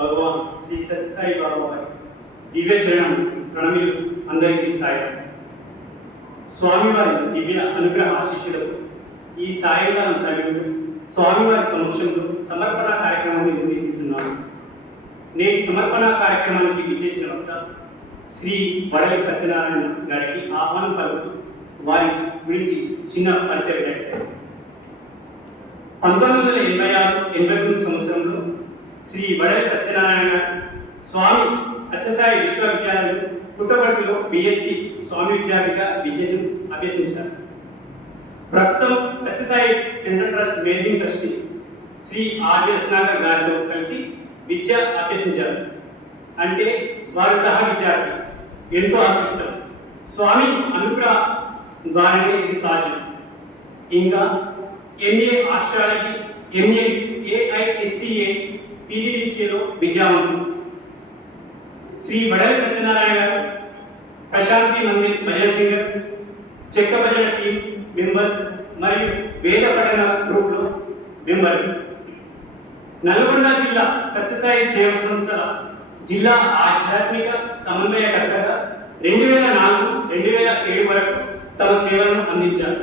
భగవాన్ శ్రీ సత్యసాయి బాబా వారి దివ్య చరణం ప్రణమిలు అందరికీ సాయం. స్వామివారి దివ్య అనుగ్రహ ఆశీస్సులకు ఈ సాయంకాలం సమయంలో స్వామివారి సమక్షంలో సమర్పణ కార్యక్రమాన్ని నిర్వహించుతున్నాను. నేటి సమర్పణ కార్యక్రమానికి విచ్చేసిన వక్త శ్రీ వడలి సత్యనారాయణ గారికి ఆహ్వానం పలుకుతూ వారి గురించి చిన్న పరిచయం. 1986-89 సంవత్సరంలో శ్రీ వడలి సత్యనారాయణ గారు స్వామి సత్యసాయి విశ్వవిద్యాలయం పుట్టపర్తిలో బిఎస్సి స్వామి విద్యార్థిగా విద్యను అభ్యసించారు. ప్రస్తుతం Sathya Sai central trust managing trustee Shri RJ Ratnakar గారితో కలిసి విద్య అభ్యసించారు. అంటే వారు సహ విద్యార్థి ఎంతో అదృష్టం. స్వామి అనుగ్రహ ద్వారానే ఇది సాధ్యం. ఇంకా ఎంఏ ఆస్ట్రాలజీ, ఎంఏ AISCA, PGDCAలో విద్యావంతులు. శ్రీ వడలి సత్యనారాయణ గారు ప్రశాంతి మందిర్ భజన సింగర్, చెక్క భజన టీం మెంబర్ మరియు వేద పఠన గ్రూప్లో మెంబర్. నల్గొండ జిల్లా సత్యసాయి సేవ సంస్థల జిల్లా ఆధ్యాత్మిక సమన్వయకర్తగా 2004-2007 వరకు తమ సేవలను అందించారు.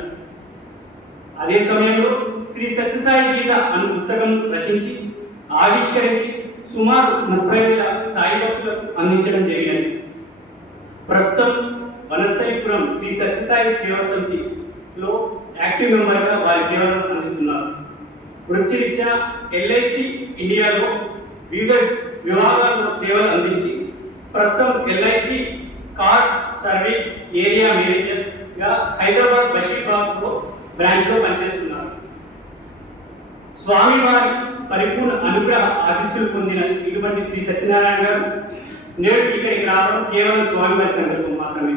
అదే సమయంలో శ్రీ సత్యసాయి గీత అనే పుస్తకం రచించి ఆవిష్కరించి సుమారు 30,000 సాయి భక్తులకు అందించడం జరిగింది. ప్రస్తుతం వనస్థలిపురం శ్రీ సత్యసాయి సేవా సమితిలో యాక్టివ్ మెంబర్గా వారి సేవలను అందిస్తున్నారు. వృత్తిరీత్యా LIC ఇండియాలో వివిధ విభాగాల్లో సేవలు అందించి ప్రస్తుతం LIC కార్స్ సర్వీస్ ఏరియా మేనేజర్గా హైదరాబాద్ బషీర్బాగ్లో బ్రాంచ్లో పనిచేస్తున్నారు. స్వామివారి పరిపూర్ణ అనుగ్రహ ఆశీస్సులు పొందిన ఇటువంటి శ్రీ సత్యనారాయణ గారు నేడు ఇక్కడికి రావడం కేవలం స్వామివారి సంకల్పం మాత్రమే.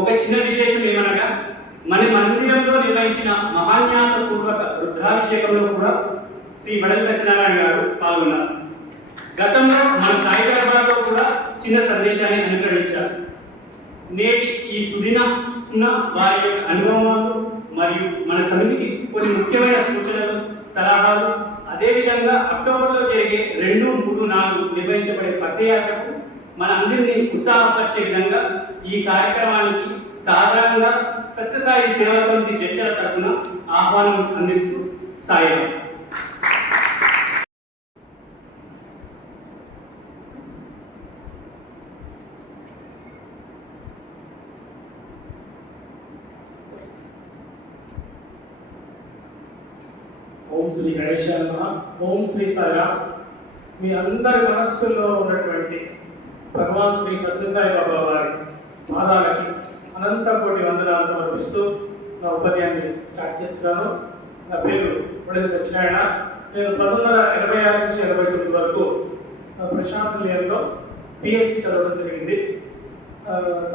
ఒక చిన్న విశేషం ఏమనగా మన మందిరంలో నిర్వహించిన మహాన్యాస పూర్వక రుద్రాభిషేకంలో కూడా శ్రీ వడలి సత్యనారాయణ గారు పాల్గొన్నారు. గతంలో మన సాయి దర్బార్లో కూడా చిన్న సందేశాన్ని అనుగ్రహించారు. నేటి ఈ సుదిన వారి యొక్క అనుభవాలు మరియు మన సమితికి కొన్ని ముఖ్యమైన సూచనలు, సలహాలు, అదేవిధంగా అక్టోబర్లో జరిగే 2, 3, 4 నిర్వహించబడే పథయాత్రకు మన అందరినీ ఉత్సాహపరిచే విధంగా ఈ కార్యక్రమానికి సాధారణంగా సత్యసాయి సేవా సమితి చర్చల తరఫున ఆహ్వానం అందిస్తూ సాయం. ఓం శ్రీ గణేశాయ నమః. ఓం శ్రీ సాయిరామ్. మీ అందరి మనస్సుల్లో ఉన్నటువంటి భగవాన్ శ్రీ సత్యసాయి బాబా వారి పాదాలకి అనంత కోటి వందనాలు సమర్పిస్తూ నా ఉపన్యాన్ని స్టార్ట్ చేస్తున్నాను. నా పేరు వడలి సత్యనారాయణ. నేను 1986 నుంచి 89 వరకు ప్రశాంత్ నిలయంలో BSc చదవడం జరిగింది.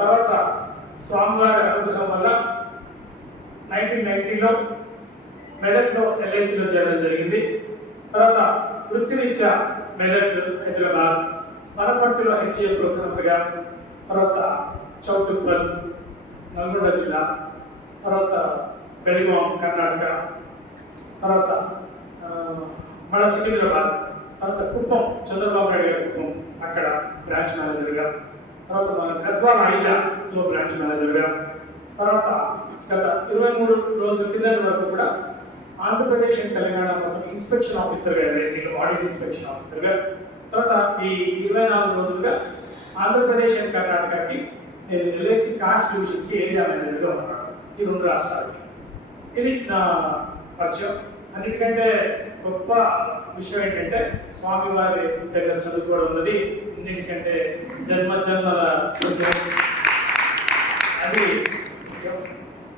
తర్వాత స్వామివారి అనుగ్రహం వల్ల 1990లో మెదక్లో LICలో చేరడం జరిగింది. తర్వాత వృత్తిరీత్యా మెదక్, హైదరాబాద్, వనపర్తిలో HCA ప్రోగ్రామర్గా, తర్వాత చౌటుప్పల్ నల్గొండ జిల్లా, తర్వాత బెల్గాం కర్ణాటక, తర్వాత మన సికింద్రాబాద్, తర్వాత కుప్పం చంద్రబాబు నాయుడు గారి కుప్పం అక్కడ బ్రాంచ్ మేనేజర్గా, తర్వాత మన గద్వాల్ ఆయిషాలో బ్రాంచ్ మేనేజర్గా, తర్వాత గత 23 రోజుల కిందటి వరకు కూడా ఆంధ్రప్రదేశ్ అండ్ తెలంగాణ మొత్తం ఇన్స్పెక్షన్ ఆఫీసర్గా LICలో ఆడిట్ ఇన్స్పెక్షన్ ఆఫీసర్గా, తర్వాత ఈ 24 రోజులుగా ఆంధ్రప్రదేశ్ అండ్ కర్ణాటకకి నేను LIC కాస్ట్ డివిజన్కి ఏరియా మేనేజర్గా ఉన్నాను. ఈ 2 రాష్ట్రాలకి. ఇది నా పరిచయం. అన్నిటికంటే గొప్ప విషయం ఏంటంటే స్వామివారి దగ్గర చదువుకోవడం ఉన్నది. అన్నిటికంటే జన్మల అది.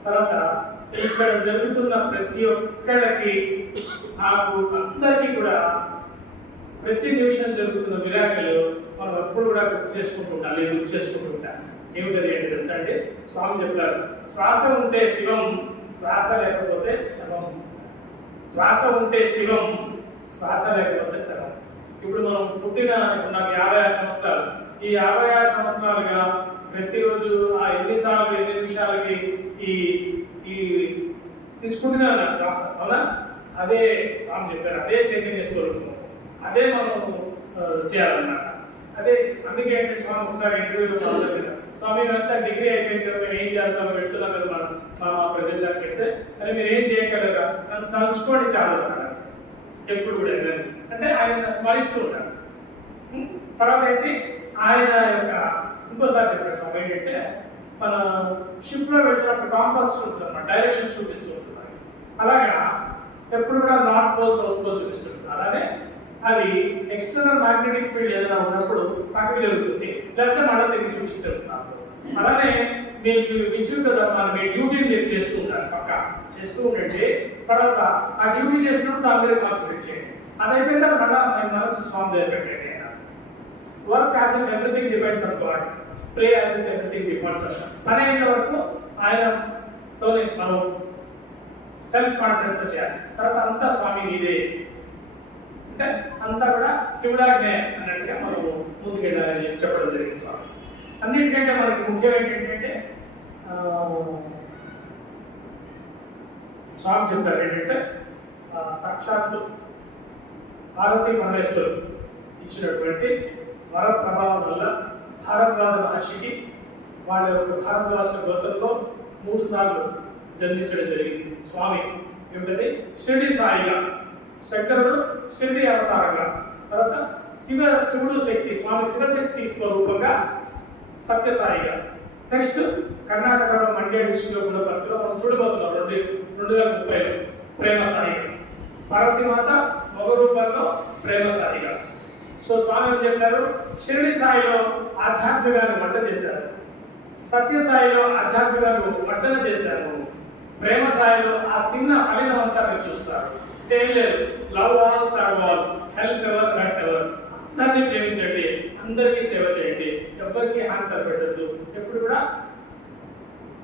తర్వాత ఇక్కడ జరుగుతున్న ప్రతి ఒక్కరికి నాకు అందరికీ కూడా ప్రతి నిమిషం జరుగుతున్న విరాకలు మనం ఎప్పుడు కూడా గుర్తు చేసుకుంటుంటాం. నేను గుర్తు చేసుకుంటుంటాను. ఏమిటది అంటే తెలుసా అంటే స్వామి చెప్పారు, శ్వాస ఉంటే శివం, శ్వాస లేకపోతే శవం. శ్వాస ఉంటే శివం, శ్వాస లేకపోతే శవం. ఇప్పుడు మనం పుట్టిన నాకు 56 సంవత్సరాలు. ఈ 56 సంవత్సరాలుగా ప్రతిరోజు ఆ ఎన్నిసార్లు ఎన్ని నిమిషాలకి ఈ ఈ తీసుకుంటున్నా శ్వాస. అవునా? అదే స్వామి చెప్పారు, అదే చైతన్య స్వరూపం. అదే మనం చేయాలన్నమాట. అదే అందుకే అంటే స్వామి ఒకసారి ఇంటర్వ్యూలో మాట్లాడారు, స్వామి అంతా డిగ్రీ అయిపోయింది కదా, మేము ఏం చేయాలి స్వామి, వెళ్తున్నాం కదా మనం మా ప్రదేశానికి వెళ్తే, అని మీరు ఏం చేయగలరా, నన్ను తలుచుకోండి చాలు అన్నారు. ఎప్పుడు కూడా అంటే ఆయన స్మరిస్తూ ఉంటారు. తర్వాత ఏంటి ఆయన యొక్క ఇంకోసారి చెప్పారు స్వామి ఏంటంటే, మన షిప్లో వెళ్తున్నప్పుడు కాంపాస్ ఉంటుంది అన్నమాట, డైరెక్షన్స్ చూపిస్తూ ఉంటున్నారు. అలాగా ఎప్పుడు కూడా నార్త్ పోల్ సౌత్ పోల్ చూపిస్తుంది. అలానే అది ఎక్స్టర్నల్ మ్యాగ్నెటిక్ ఫీల్డ్ ఏదైనా ఉన్నప్పుడు పక్కకి జరుగుతుంది, లేకపోతే మళ్ళీ తిరిగి చూపిస్తున్నారు. అలానే మీకు విద్యుత్ ధర్మాన్ని మీ డ్యూటీని మీరు చేస్తూ ఉంటారు, పక్క చేస్తూ ఉండండి. తర్వాత ఆ డ్యూటీ చేసినప్పుడు దాని మీద కాన్సన్ట్రేట్ చేయండి. అది అయిపోయిన తర్వాత మళ్ళీ మీ మనసు స్వామి దగ్గర పెట్టండి. Work as if everything depends on God, pray as if everything depends on God. పని అయిన వరకు ఆయనతోనే మనం సెల్ఫ్ కాన్ఫిడెన్స్తో చేయాలి. తర్వాత అంతా స్వామి నీదే, అంటే అంతా కూడా శివుడాజ్ఞే అన్నట్టుగా మనం ముందుకెళ్ళాలని చెప్పడం జరిగింది స్వామి. అన్నిటికంటే మనకి ముఖ్యం ఏంటంటే స్వామి చెప్పారు ఏంటంటే, సాక్షాత్తు పార్వతీ పరమేశ్వరుడు ఇచ్చినటువంటి వర ప్రభావం వల్ల భారద్వాజ మహర్షికి వాళ్ళ యొక్క భారద్వాజ గోత్రంలో 3 సార్లు జన్మించడం జరిగింది. స్వామి ఏమిటది షిరిడి సాయిగా, శంకరుడు షిరిడి అవతారంగా, తర్వాత శివుడు శక్తి స్వామి శివశక్తి స్వరూపంగా సత్యసాయిగా, నెక్స్ట్ కర్ణాటకలో మండ్య డిస్ట్రిక్ట్లో గుణపర్తిలో మనం చూడబోతున్నాం 2030లో ప్రేమ సాయిగా, పార్వతీమాత మగ రూపంలో ప్రేమ సాయిగా. సో స్వామి ఏం చెప్పారు, షిరిడి సాయిలో ఆధ్యాత్మికాన్ని వంట చేశారు, సత్యసాయిలో ఆధ్యాత్మికాన్ని వడ్డన చేశారు, ప్రేమ సాయిలో ఆ తిన్న ఫలితం అంతా మీరు చూస్తారు. ఏం లేదు, love all serve all, help ever hurt ever, అందరినీ ప్రేమించండి, అందరికీ సేవ చేయండి, ఎవరికి హాని తలపెట్టద్దు, ఎప్పుడు కూడా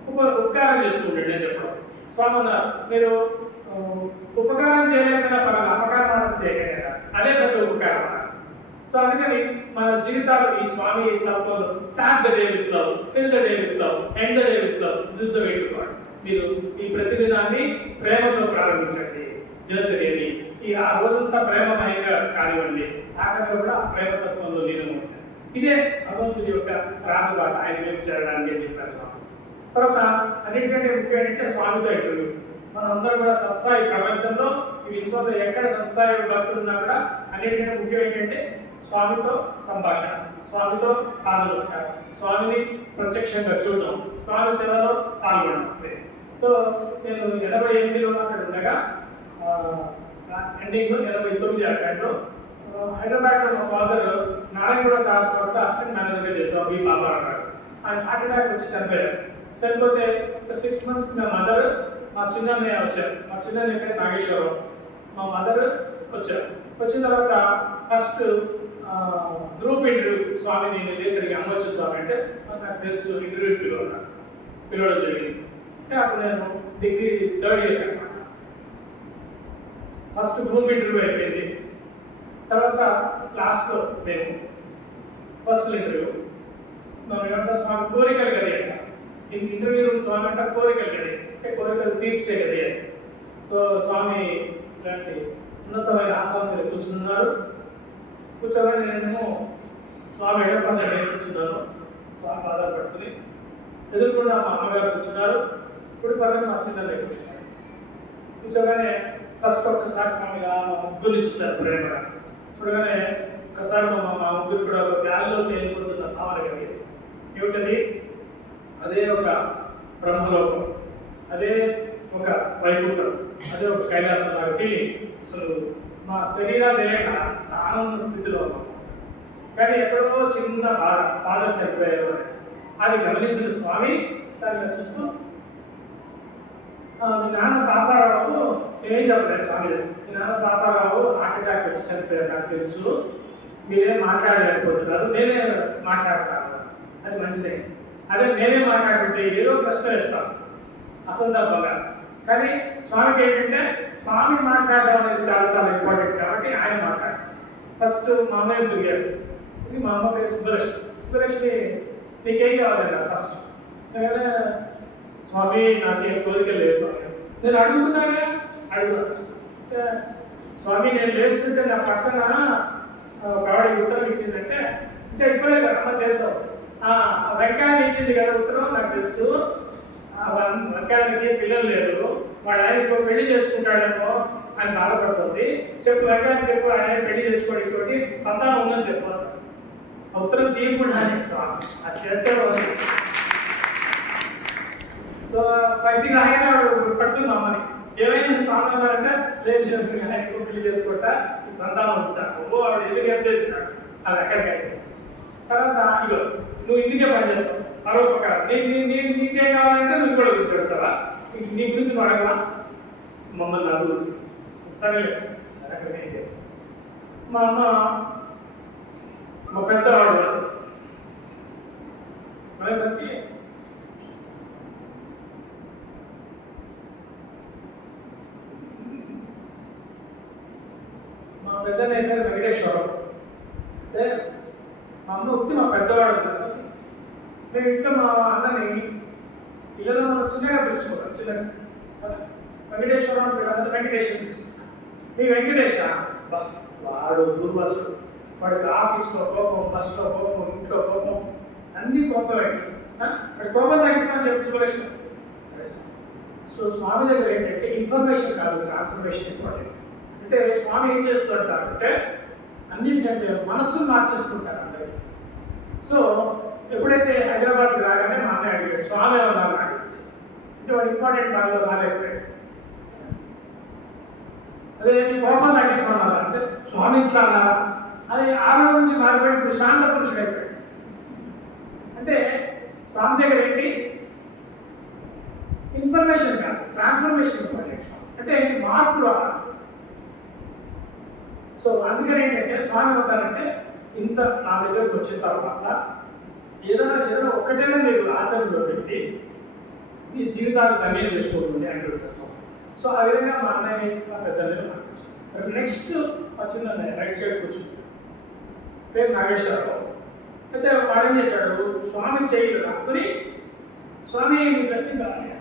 ఉపకారం చేస్తూ ఉండండి అని చెప్పడం. స్వామి అన్నారు, మీరు ఉపకారం చేయలేకపోయినా పర్వాలేదు, అపకారం మాత్రం చేయలేం కదా, అదే పెద్ద ఉపకారం అన్నారు. సో అందుకని మన జీవితాలు ఈ స్వామి తత్వం, start the day with love, fill the day with love, end the day with love, this the way to God. మీరు ఈ ప్రతిదినాన్ని ప్రేమతో ప్రారంభించండి, దినచర్యని ఆ రోజంతా ప్రేమమయంగా కానివ్వండి, ఆఖరిలో కూడా ఆ ప్రేమతత్వంలో లీనం ఉంటుంది. ఇదే భగవంతుడి యొక్క రాజబాట, ఆయన మేము చేరడానికి అని చెప్పారు స్వామి. తర్వాత అన్నిటికంటే ముఖ్యం ఏంటంటే స్వామితో ఇంటర్వ్యూ. మనందరం కూడా సత్సాయి ప్రపంచంలో ఈ విశ్వంలో ఎక్కడ సత్సాయి భక్తులు ఉన్నా కూడా అన్నిటికంటే ముఖ్యం ఏంటంటే స్వామితో సంభాషణ, స్వామితో పాదనమస్కారం, స్వామిని ప్రత్యక్షంగా చూడడం, స్వామి సేవలో పాల్గొనడం. సో నేను 88లో అక్కడ ఉండగా ఎండింగ్లో 89 ఆ టైంలో హైదరాబాద్లో మా ఫాదర్ నారాయణగూడ తాజ్మహల్లో అసిస్టెంట్ మేనేజర్గా చేస్తారు బి బాబారావు గారు. ఆయన హార్ట్ అటాక్ వచ్చి చనిపోయారు. చనిపోతే ఒక 6 months మా మదర్, మా చిన్నన్నయ్య వచ్చారు. మా చిన్నన్నయ్య పేరు నాగేశ్వరరావు, మా మదర్ వచ్చారు. వచ్చిన తర్వాత ఫస్ట్ గ్రూప్ ఇంటర్వ్యూ స్వామి నేను లేచరికి అమ్మ వచ్చిన స్వామి అంటే నాకు తెలుసు, ఇంటర్వ్యూ పిలవడం జరిగింది. అంటే అప్పుడు నేను డిగ్రీ 3rd year అనమాట. ఫస్ట్ గ్రూప్ ఇంటర్వ్యూ అయిపోయింది. తర్వాత లాస్ట్లో మేము ఫస్ట్ ఇంటర్వ్యూ మనం ఏమంటారు, స్వామి కోరికలు గది అంట. ఇంటర్వ్యూ స్వామి అంట కోరికలు గది, అంటే కోరికలు తీర్చే గది అని. సో స్వామి ఇలాంటి ఉన్నతమైన ఆసనం మీద కూర్చున్నారు. కూర్చోగానే నేనేమో స్వామి ఎడపంద కూర్చున్నాను, స్వామి పాదాలు పట్టుకుని. ఎదుర్కొన్న మా అమ్మగారు కూర్చున్నారు, కుడి పక్కన మా చిన్నయ్య కూర్చున్నారు. కూర్చోగానే ఫస్ట్ ఒక్కసారి స్వామిగా మా ముగ్గురిని చూశారు ప్రేమగా. చూడగానే ఒకసారి మా ముగ్గురు కూడా ఒక గాలిలో తేలిపోతున్న భావన కలిగింది. ఏమిటది, అదే ఒక బ్రహ్మలోకం, అదే ఒక వైకుంఠం, అదే ఒక కైలాసం లాగా ఫీలింగ్. అసలు మా శరీరాలు తెలియక ఆనంద స్థితిలో ఉన్నాం. కానీ ఎక్కడో చిన్న బాధ, ఫాదర్ చనిపోయారు అని. అది గమనించిన స్వామి ఒకసారి చూస్తూ, మీ నాన్న పాపారావు, నేనేం చెప్పలేదు స్వామి, మీ నాన్న పాపారావు హార్ట్ అటాక్ వచ్చి చనిపోయారు, నాకు తెలుసు, మీరేం మాట్లాడలేకపోతున్నారు, నేనే మాట్లాడతాను, అది మంచిదే. అదే నేనే మాట్లాడుతుంటే ఏదో ప్రశ్న వేస్తాను అసందర్భంగా. కానీ స్వామికి ఏంటంటే స్వామి మాట్లాడడం అనేది చాలా చాలా ఇంపార్టెంట్ కాబట్టి ఆయన మాట్లాడారు. ఫస్ట్ మా అమ్మయ్య తిరిగారు. ఇది మా అమ్మ పేరు సుబ్బలక్ష్మి. సుబ్బలక్ష్మి నీకేం కావాలన్నా ఫస్ట్, నేనే స్వామి నాకేం కోరికలు లేదు స్వామి, నేను అడుగుతున్నానే అడుగుతాను. స్వామి నేను లేస్తుంటే నా పక్కన ఇచ్చిందంటే అంటే ఇప్పుడే కదా అమ్మ చేతిలో వెంకయ్యని ఇచ్చింది కదా ఉత్తరం నాకు తెలుసు. వెంకయ్యకి పిల్లలు లేరు, వాడు ఆయన ఇంకో పెళ్లి చేసుకుంటాడేమో అని బాధపడుతుంది. చెప్పు వెంకయ్యని చెప్పు, ఆయన పెళ్లి చేసుకోవడం ఇంకోటి సంతానం ఉందని చెప్పు. ఆ ఉత్తరం తీయకుండా ఆ చేతితో సో పైకి రాగానే వాడు పడుతుంది అమ్మని, ఏమైంది స్వామి అంటే లేదు ఆయనకు పెళ్లి చేసుకుంటా సంతానం ఉంచుతాను. ఓ ఆవిడ ఎందుకు ఎత్తేసినాడు అది ఎక్కడికైతే. తర్వాత ఇగో నువ్వు ఇందుకే పని చేస్తావు పరోపకారం, నీకేం కావాలంటే నువ్వు కూడా కూర్చోడతావా, నీ గురించి అడగవా మమ్మల్ని అడుగు. సరేలే అక్కడికైతే మా అమ్మ మా పెద్దవాడు అనేసరికి మా పెద్ద పేరు వెంకటేశ్వరరావు. అంటే మా అమ్మ ఉత్తి మా పెద్దవాడు తెలుసా. మేము ఇంట్లో మా అన్నని ఇళ్ళలో మనం చిన్నగా పిలుచుకుంటాం, చిన్నగా వెంకటేశ్వరరావు పేరు వెంకటేశ్వరం పిలుచుకుంటాం. మీ వెంకటేశ వాడు దూర్వాసుడు, వాడికి ఆఫీస్లో కోపం, బస్లో కోపం, ఇంట్లో కోపం, అన్నీ కోపం పెట్టి వాడి కోపం తగ్గించమని చెప్పి సుభలక్ష్మి. సరే సో స్వామి దగ్గర ఏంటంటే ఇన్ఫర్మేషన్ కాదు ట్రాన్స్ఫర్మేషన్ ఇంపార్టెంట్. అంటే స్వామి ఏం చేస్తుంటారు అంటే అన్నిటికంటే మనస్సును మార్చేస్తుంటారు అందరూ. సో ఎప్పుడైతే హైదరాబాద్కి రాగానే మా అన్నయ్య అడిగాడు స్వామి ఏమన్నారు నాకు అంటే వాడు ఇంపార్టెంట్ దానిలో రాలేకపోయాడు. అదే కోపం తగ్గించమన్నారు అంటే స్వామి ఇట్లా అన్నారా అది ఆ రోజు నుంచి మారిపోయి ఇప్పుడు శాంత పురుషుడు అయిపోయాడు. అంటే స్వామి దగ్గర ఏంటి ఇన్ఫర్మేషన్ కాదు ట్రాన్స్ఫర్మేషన్ ఇంపార్టెంట్. అంటే మార్పు రావాలి. సో అందుకని ఏంటంటే స్వామి ఉంటారంటే ఇంత నా దగ్గరకు వచ్చిన తర్వాత ఏదైనా ఒక్కటైనా మీరు ఆచరణలో పెట్టి మీ జీవితాలు ధన్యం చేసుకోకుండా అంటుంటారు. సో ఆ విధంగా మా అన్నయ్య మా పెద్దలు నెక్స్ట్ వచ్చింది అన్నయ్య రైట్ సైడ్ కూర్చుంది పేరు నాగేశ్వరరావు. అయితే వాడు ఏం చేశాడు స్వామి చేయి రాకుని స్వామి మీ బ్లెస్సింగ్ కావాలి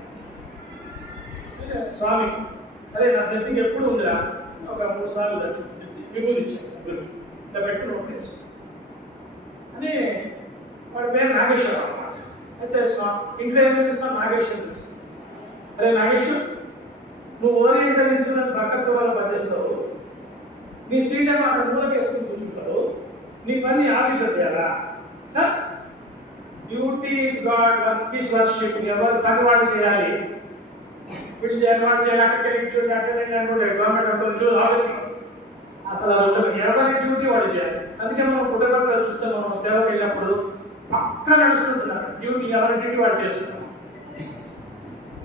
స్వామి అదే నా బ్లెస్సింగ్ ఎప్పుడు ఉందిరా ఒక 3 సార్లు విభూతి ఇచ్చాను ముగ్గురికి ఇలా పెట్టి నోట్ వేసు అని వాడి పేరు నాగేశ్వరరావు అన్నమాట. అయితే ఇంట్లో ఏం చేస్తాం నాగేశ్వరం తెలుస్తుంది. అదే నాగేశ్వర్ నువ్వు ఓరియంటల్ ఇన్సూరెన్స్ బక్కత్వ వల్ల పనిచేస్తావు, నీ సీట్ ఏమో అక్కడ మూలకేసుకుని కూర్చుంటావు, నీ పని ఆఫీసర్ చేయాలా. Duty is God, work is worship. ఎవరు పని వాడు చేయాలి, వీడు చేయాలి వాడు చేయాలి. అక్కడికి ఇన్సూరెన్స్ అంటే గవర్నమెంట్ ఎంప్లాయీ ఆఫీస్లో అసలు అది ఉండదు, ఎవరి డ్యూటీ వాడు చేయాలి. అందుకే మనం పుట్టపత్రికలో చూస్తే మనం సేవకు వెళ్ళినప్పుడు పక్క నడుస్తుంటున్నారు డ్యూటీ ఎవరి డ్యూటీ వాడు చేస్తున్నాం.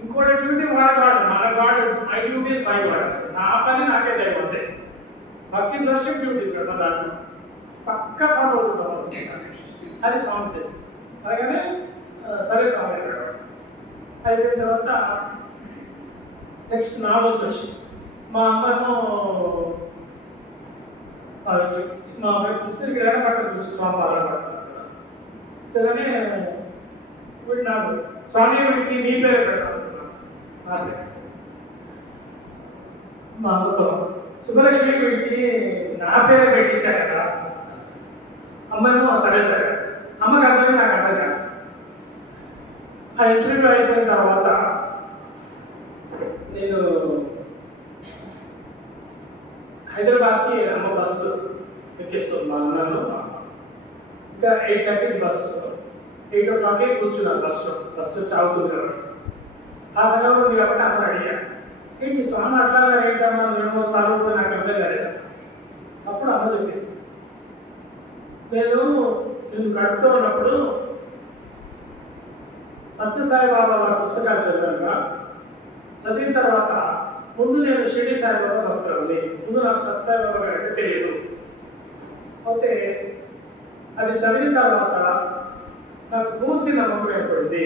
ఇంకోటి డ్యూటీ వాడు మన వాడు మై డ్యూటీస్ మై వాడు, నా పని నాకే చేయమంతే. వర్క్ ఇస్ వర్షిప్ డ్యూటీస్ కదా దాంట్లో పక్క ఫాలో అవుతుంటాం. అది స్వామి చేసి అలాగనే సరే స్వామి అయిపోయిన తర్వాత నెక్స్ట్ నా వంతు వచ్చింది. మా అమ్మను మా అమ్మాయి చూస్తే ఇక్కడ పక్కన కూర్చొని స్వామి పాదాలు పడతాను చదవనే వీడు నాకు స్వామి వీడికి నీ పేరే పెడతాను నా పేరు. మా అమ్మతో సుబ్బలక్ష్మి వీడికి నా పేరే పెట్టించా కదా. అమ్మాయిమో సరే సరే అమ్మకి అర్థమైంది, నాకు అర్థం కాదు. ఆ ఇంటర్వ్యూ అయిపోయిన తర్వాత నేను హైదరాబాద్కి అమ్మ బస్సు ఎక్కిస్తుంది. మా అన్నను ఇంకా 8:30కి బస్సు, 8 o'clockకే కూర్చున్నాను బస్సు చావుతుంది కాబట్టి. హాఫ్ అన్ అవర్ ఉంది కాబట్టి అమ్మని అడిగాను ఏంటి స్వామి అట్లా ఏంటమ్మా మేము తలపోయి నాకు అర్థం కాలేదు. అప్పుడు అమ్మ చెప్పింది నేను గడుపుతూ ఉన్నప్పుడు సత్యసాయిబాబా వారి పుస్తకాలు చదివాను. చదివిన తర్వాత ముందు నేను షిరిడి సాయిబాబా భక్తులని, ముందు నాకు సత్యసాయిబాబా గారు అంటే తెలియదు. అయితే అది చదివిన తర్వాత నాకు పూర్తి నమ్మకం ఏర్పడింది.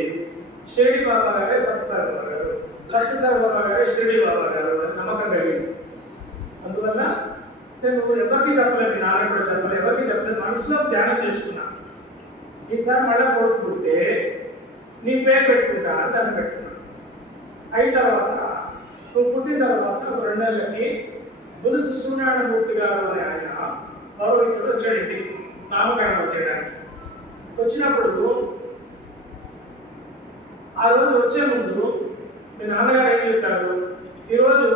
షిరిడి బాబా గారే సత్యసాయిబాబా గారు, సత్యసాయిబాబా గారే షిరిడి బాబా గారు అని నమ్మకం కలిగింది. అందువల్ల నేను ఎవరికి చెప్పలేదు, నాన్న కూడా చెప్పలేదు, ఎవరికి చెప్పలేదు, మనసులో ధ్యానం చేసుకున్నా. ఈసారి మళ్ళీ కొడుకు పుడితే నీ పేరు పెట్టుకుంటా అని దాన్ని పెట్టుకున్నాను. అయిన తర్వాత నువ్వు పుట్టిన తర్వాత 2 నెలలకి బులుసు సూర్యనారాయణమూర్తి గారు అని ఆయన పౌరోహితుడు వచ్చాడు ఇంటికి. నామకరణం చేయడానికి వచ్చినప్పుడు ఆ రోజు వచ్చే ముందు మీ నాన్నగారు ఏం చెప్పారు, ఈరోజు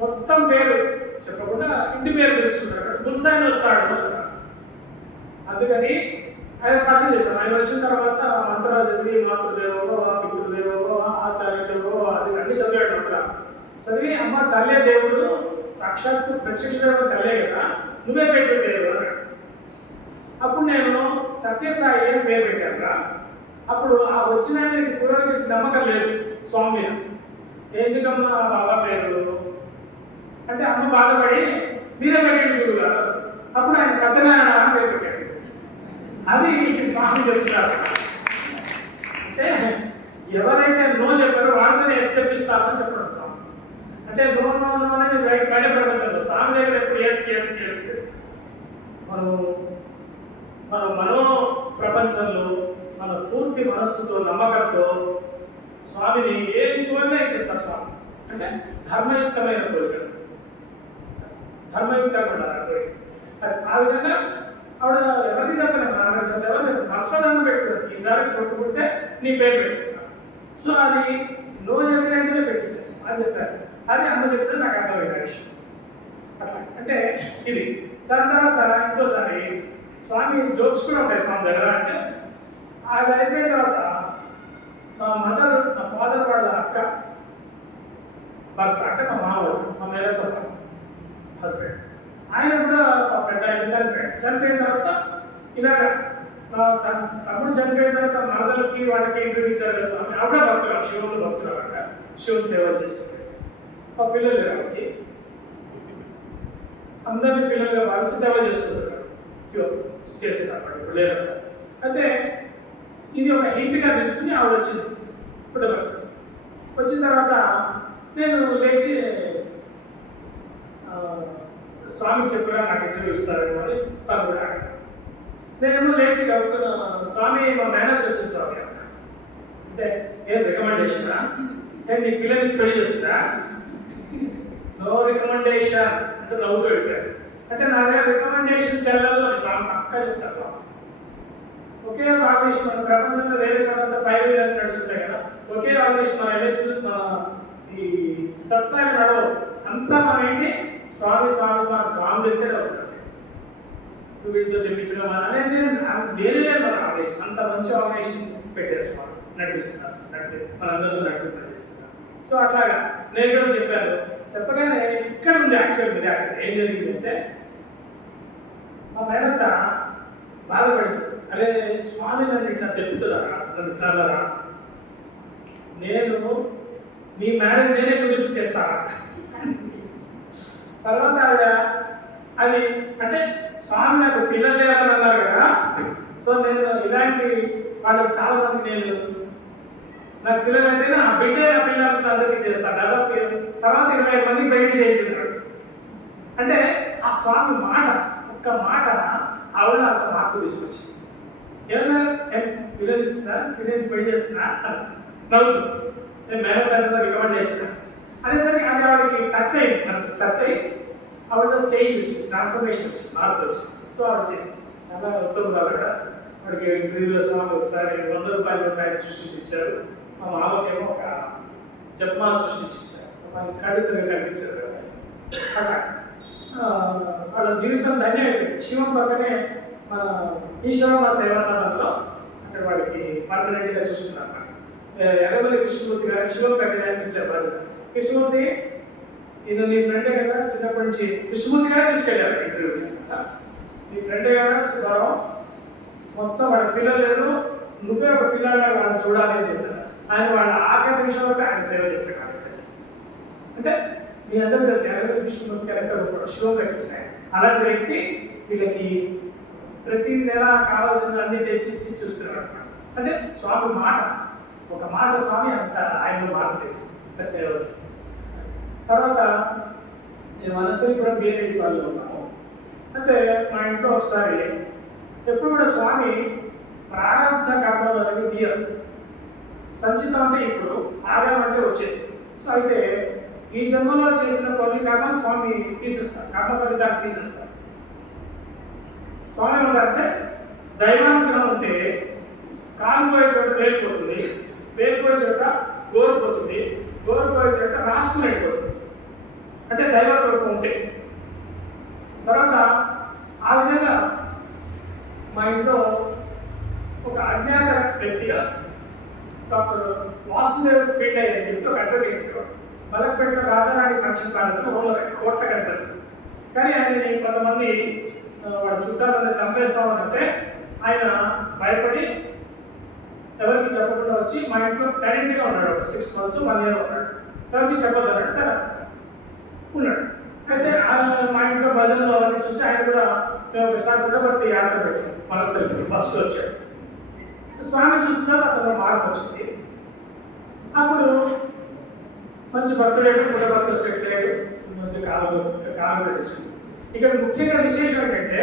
మొత్తం పేరు చెప్పకుండా ఇంటి పేరు పిలుస్తున్నాడు, మున్సాయిన వస్తాడు అన్నారు. అందుకని ఆయన ప్రార్థన చేశాం. ఆయన వచ్చిన తర్వాత మంత్రాలు చదివి మాతృదేవో పితృదేవో ఆచార్యదేవో అది అన్ని చదివాడు మంత్రాలు చదివి, అమ్మ తల్లే దేవుడు సాక్షాత్తు ప్రత్యక్ష తల్లే కదా, నువ్వే పెట్టు పేరు అన్నాడు. అప్పుడు నేను సత్యసాయి అని పేరు పెట్టాను. అప్పుడు ఆ వచ్చిన ఆయనకి పురోహితుడికి నమ్మకం లేదు స్వామి మీద. ఎందుకమ్మా బాబా పేరు అంటే, అమ్మ బాధపడి మీరే పెట్టండి గురువు గారు. అప్పుడు ఆయన సత్యనారాయణ అని పేరు పెట్టాడు. అది స్వామి చెప్తున్నారు. అంటే ఎవరైతే నో చెప్పారో వాడితోనే ఎస్ చెప్పిస్తారని చెప్పడం స్వామి. అంటే నో నో నో అనేది బయట ప్రపంచంలో, స్వామి దగ్గర ఎప్పుడు ఎస్ ఎస్ ఎస్ ఎస్. మన మనో ప్రపంచంలో మన పూర్తి మనస్సుతో నమ్మకంతో స్వామిని ఏం కోరినా ఇచ్చేస్తారు స్వామి. అంటే ధర్మయుక్తమైన కోరిక, ధర్మయుక్తంగా ఉండాలి ఆ కోరిక. ఆ విధంగా ఆవిడ ఎవరికి చెప్పలేదు, నాన్నగారు చెప్పలేదు, మనస్పదంగా పెట్టుకున్నాను, ఈసారి కొట్టుకుంటే నీ పేరు పెట్టుకున్నాను. సో అది నో చెప్పినందునే పెట్టించేస్తాం. అది చెప్పారు, అది అమ్మ చెప్తే నాకు అర్థమైంది విషయం. అట్లా అంటే ఇది. దాని తర్వాత ఇంకోసారి స్వామి జోక్స్ కూడా ఉంటాయి స్వామి దగ్గర. అంటే అది అయిపోయిన తర్వాత మా మదర్, నా ఫాదర్ వాళ్ళ అక్క భర్త, అంటే మా మామూలు మా మేనత్త హస్బెండ్, ఆయన కూడా పెద్ద ఆయన చనిపోయిన తర్వాత ఇలాగ మా తమ్ముడు చనిపోయిన తర్వాత మరదలకి వాళ్ళకి ఇంటర్వ్యూ ఇచ్చారు కదా స్వామి. ఆవిడ భక్తులు, శివుడు భక్తులు అక్కడ శివుని సేవలు చేసుకుంటారు. మా పిల్లలు వాళ్ళకి అందరినీ పిల్లలుగా మంచి సేవ చేసుకుంటారు శివ చేసేటప్పుడు లేదు. అయితే ఇది ఒక హింట్గా తీసుకుని ఆవిడ వచ్చింది పుట్టపర్తి. వచ్చిన తర్వాత నేను లేచి స్వామికి చెప్పారా నాకు ఇంటర్వ్యూ ఇస్తారేమో అని తను కూడా అడిగాను. నేనేమో లేచి కనుక్కున్న, స్వామి మా మేనేజర్ వచ్చింది స్వామి అన్న. అంటే ఏం రికమెండేషనా, నేను నీ పిల్లల నుంచి పెళ్లి చేస్తుందా? నో రికమెండేషన్ అంటే నవ్వుతూ పెట్టారు. అంటే నా దగ్గర రికమెండేషన్ చెల్లెల్లో చాలా పక్కా చెప్తా స్వామి. ఒకే ఆర్గనైజేషన్ మన ప్రపంచంలో వేరే చోట పైరు విధంగా నడుస్తుంటాయి కదా, ఒకే ఆర్గనైజేషన్ మన ఎల్ఐసి మన ఈ సత్సాయి నడవు అంతా మనం ఏంటి స్వామి స్వామి స్వామి స్వామి చెప్తేనే ఉంటుంది. నువ్వు వీటితో చెప్పించడం అనేది నేనే మన ఆర్గనైజేషన్ అంత మంచి ఆర్గనైజేషన్ పెట్టారు స్వామి, నడిపిస్తున్నారు, మనందరితో నడిపిస్తున్నారు. సో అట్లాగా నేను కూడా చెప్పాను. చెప్పగానే ఇక్కడ ఉంది యాక్చువల్ మీరు అక్కడ ఏం జరిగిందంటే, మా మేనత్త బాధపడింది. అరే స్వామి నన్ను ఇట్లా తెప్పుతున్నారా, నన్ను ఇట్లారా, నేను నీ మ్యారేజ్ నేనే కుదిర్చి చేస్తాను. తర్వాత ఆవిడ అది అంటే స్వామి నాకు పిల్లలు లేరని అన్నారు కదా, సో నేను ఇలాంటి వాళ్ళకి చాలా మంది నేను నాకు పిల్లలు అంటే నా బిడ్డే నా పిల్లలకు అందరికీ చేస్తాను. దాదాపు తర్వాత 20 మందికి పెళ్లి చేయించున్నాడు. అంటే ఆ స్వామి మాట, ఒక్క మాట ఆవిడ ఒక మార్పు తీసుకొచ్చింది. ఏమన్నా పిల్లలు ఇస్తున్నా, పిల్లలు పెళ్లి చేస్తున్నా నవ్వుతూ నేను మేనతో రికమెండ్ చేస్తున్నా అనేసరికి అది ఆవిడకి టచ్ అయ్యింది, మనసు టచ్ అయ్యి ఆవిడ చేంజ్ వచ్చింది, ట్రాన్స్ఫర్మేషన్ వచ్చింది, మార్పు వచ్చింది. సో ఆవిడ చేసింది చాలా ఉత్తములు. ఆవిడ వాడికి ఇంటర్వ్యూలో స్వామి ఒకసారి 100 రూపాయల నోట్ సృష్టించి ఇచ్చారు. మా మామకేమో ఒక జపమాల సృష్టించి ఇచ్చారు. మనకి కడిసరిగా కనిపించారు కదా. అట్లా వాళ్ళ జీవితం ధన్యమైపోయింది. శివం పక్కనే మన ఈశ్వరమ్మ సేవా సాధనలో అక్కడ వాడికి పర్మనెంట్గా చూస్తున్నారు. ఎర్రబల్లి కృష్ణమూర్తి గారు శివం కట్టడానికి ఇచ్చారు. కృష్ణమూర్తి ఈయన నీ ఫ్రెండే కదా, చిన్నప్పటి నుంచి కృష్ణమూర్తి గారే తీసుకెళ్ళారు ఇంటర్వ్యూకి. నీ ఫ్రెండే కదా సుధారం, మొత్తం వాళ్ళ పిల్లలు లేదు, నువ్వే ఒక పిల్లగా వాళ్ళని చూడాలి అని చెప్పారు. ఆయన వాళ్ళ ఆఖరి నిమిషం వరకు ఆయన సేవ చేశారు. అంటే మీ అందరూ తెలిసి ఎర్రబల్లి కృష్ణమూర్తి గారు ఎంత గొప్ప శివం కట్టించిన అలాంటి వ్యక్తి వీళ్ళకి ప్రతి నెల కావాల్సిన అన్ని తెచ్చి ఇచ్చి చూస్తున్నారు. అంటే స్వామి మాట, ఒక మాట స్వామి అంత ఆయన మాట తెచ్చి సేవకి. తర్వాత నేను మనస్థిపురం బిఎన్ఐటి వాళ్ళు ఉన్నాము. అయితే మా ఇంట్లో ఒకసారి ఎప్పుడు కూడా స్వామి ప్రారంభ కర్మలు అనేవి తీయరు. సంచితం అంటే ఇప్పుడు, ఆదాయం అంటే వచ్చేది. సో అయితే ఈ జన్మలో చేసిన కొన్ని కర్మలు స్వామి తీసేస్తారు, కర్మ ఫలితాన్ని తీసేస్తారు. స్వామి ఏమంటారంటే దైవానుగ్రహం ఉంటే కాలిపోయే చోట వేలిపోతుంది, వేలిపోయే చోట గోరిపోతుంది, గోరిపోయే చోట రాసుకుని అయిపోతుంది. అంటే దైవకృప ఉంటే. తర్వాత ఆ విధంగా మా ఇంట్లో ఒక అజ్ఞాత వ్యక్తిగా డాక్టర్ వాసుదేవ్ పిళ్ళై అని చెప్పి ఒక అడ్వకేట్ మలక్పేట రాజారాణి ఫంక్షన్ ప్యాలెస్లో కోట్ల గణపతి. కానీ ఆయనని కొంతమంది వాడు చుట్టాలలో చంపేస్తామనంటే ఆయన భయపడి ఎవరికి చెప్పకుండా వచ్చి మా ఇంట్లో టెనెంట్గా ఉన్నాడు. ఒక 6 months 1 year ఉన్నాడు. ఎవరికి చెప్పొద్దు అన్నాడు. సరే ఉన్నాడు. అయితే మా ఇంట్లో భజనలు అవన్నీ చూసి ఆయన కూడా మేము ఒకసారి పుట్టపర్తి యాత్ర పెట్టాం. మనస్థలికి బస్సులో వచ్చాడు. స్వామి చూస్తున్నా అతను మార్పు వచ్చింది. అప్పుడు మంచి భక్తుడేడు, పుట్టపర్తిలో సెటిల్ అయ్యాడు, మంచి కాలంలో చేసుకుంది. ఇక్కడ ముఖ్యంగా విశేషం ఏంటంటే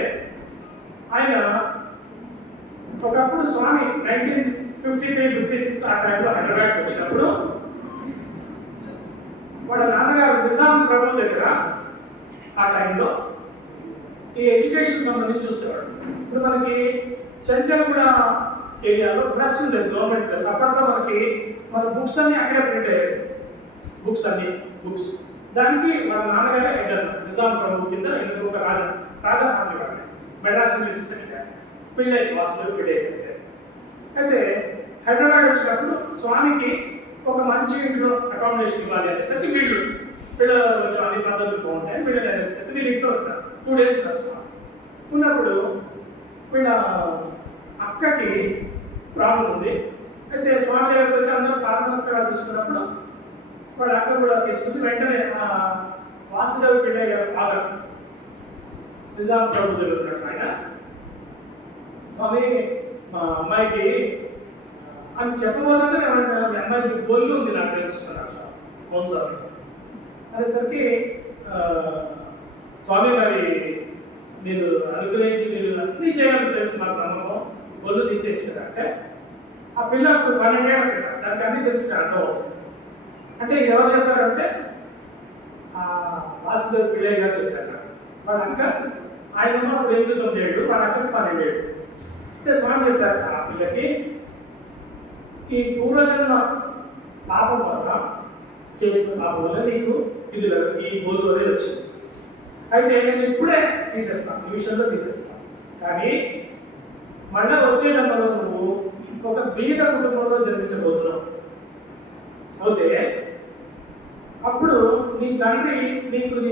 ఆయన ఒకప్పుడు స్వామి 1953-56 ఆ టైంలో హైదరాబాద్కి వచ్చినప్పుడు వాళ్ళ నాన్నగారు నిజాం ప్రభు దగ్గర ఆ టైంలో ఈ ఎడ్యుకేషన్ సంబంధించి చూసేవాడు. ఇప్పుడు మనకి చెంచల్గూడ ఏరియాలో ప్రెస్ ఉండేది, గవర్నమెంట్ ప్రెస్. అప్పట్లో మన బుక్స్ అన్ని అక్కడే ప్రింట్ అయ్యాయి. బుక్స్ దానికి వాళ్ళ నాన్నగారే హెడ్ అన్నారు. నిజాం ప్రభు కింద ఎందుకు ఒక రాజా ఫ్యామిలీ వాడు మెడ్రాస్ నుంచి వచ్చేసరికి పిల్లై వాసులు పిల్లై. అయితే హైదరాబాద్ వచ్చినప్పుడు స్వామికి ఒక మంచి ఇంట్లో అకామిడేషన్ ఇవ్వాలి అనేసరికి పిల్లలు కొంచెం అన్ని పద్ధతులు బాగుంటాయి, వీళ్ళు వచ్చేసి వీళ్ళ ఇంట్లో వచ్చారు. 2 days ఉన్నారు స్వామి. ఉన్నప్పుడు వీళ్ళ అక్కకి ప్రాబ్లం ఉంది. అయితే స్వామి దగ్గరికి వచ్చి అందరూ పాదనమస్కారాలు తీసుకున్నప్పుడు వాళ్ళ అక్క కూడా తీసుకుంది. వెంటనే వాసుదేవ పిల్లయ్య గారి ఫాదర్ నిజాం ప్రభు దగ్గర ఉన్నట్టు ఆయన స్వామి మా అమ్మాయికి అని చెప్పబోతుంటే మీ అమ్మాయికి బొల్లు ఉంది నాకు తెలుసుకున్నాను స్వామి. అవును స్వామి అనేసరికి స్వామి మరి నేను అనుగ్రహించి మీరు అన్నీ చేయాలని తెలుసు నాకు నమ్మకం, బొల్లు తీసేయచ్చు కదా అంటే ఆ పిల్ల ఇప్పుడు 12 ఏళ్ళ కదా, దానికి అన్నీ తెలుసు అర్థం అవుతుంది. అంటే ఇది ఎవరు చెప్పారంటే వాసుదేవ్ పిల్లయ్య గారు చెప్పారు. వాళ్ళ అక్క ఆయన అప్పుడు 8-9 ఏళ్ళు, వాళ్ళ అక్కకి 12 ఏళ్ళు. అయితే స్వామి చెప్పారు ఆ పిల్లకి ఈ పూర్వజన్మ పాపం వల్ల చేసిన పాపం వల్ల నీకు ఇది ఈ బోలు అనేది వచ్చింది. అయితే నేను ఇప్పుడే తీసేస్తాను, ఈ విషయంలో తీసేస్తాను. కానీ మళ్ళీ వచ్చే జన్మలో నువ్వు ఒక బీద కుటుంబంలో జన్మించబోతున్నావు. అయితే అప్పుడు నీ తండ్రి నీకు నీ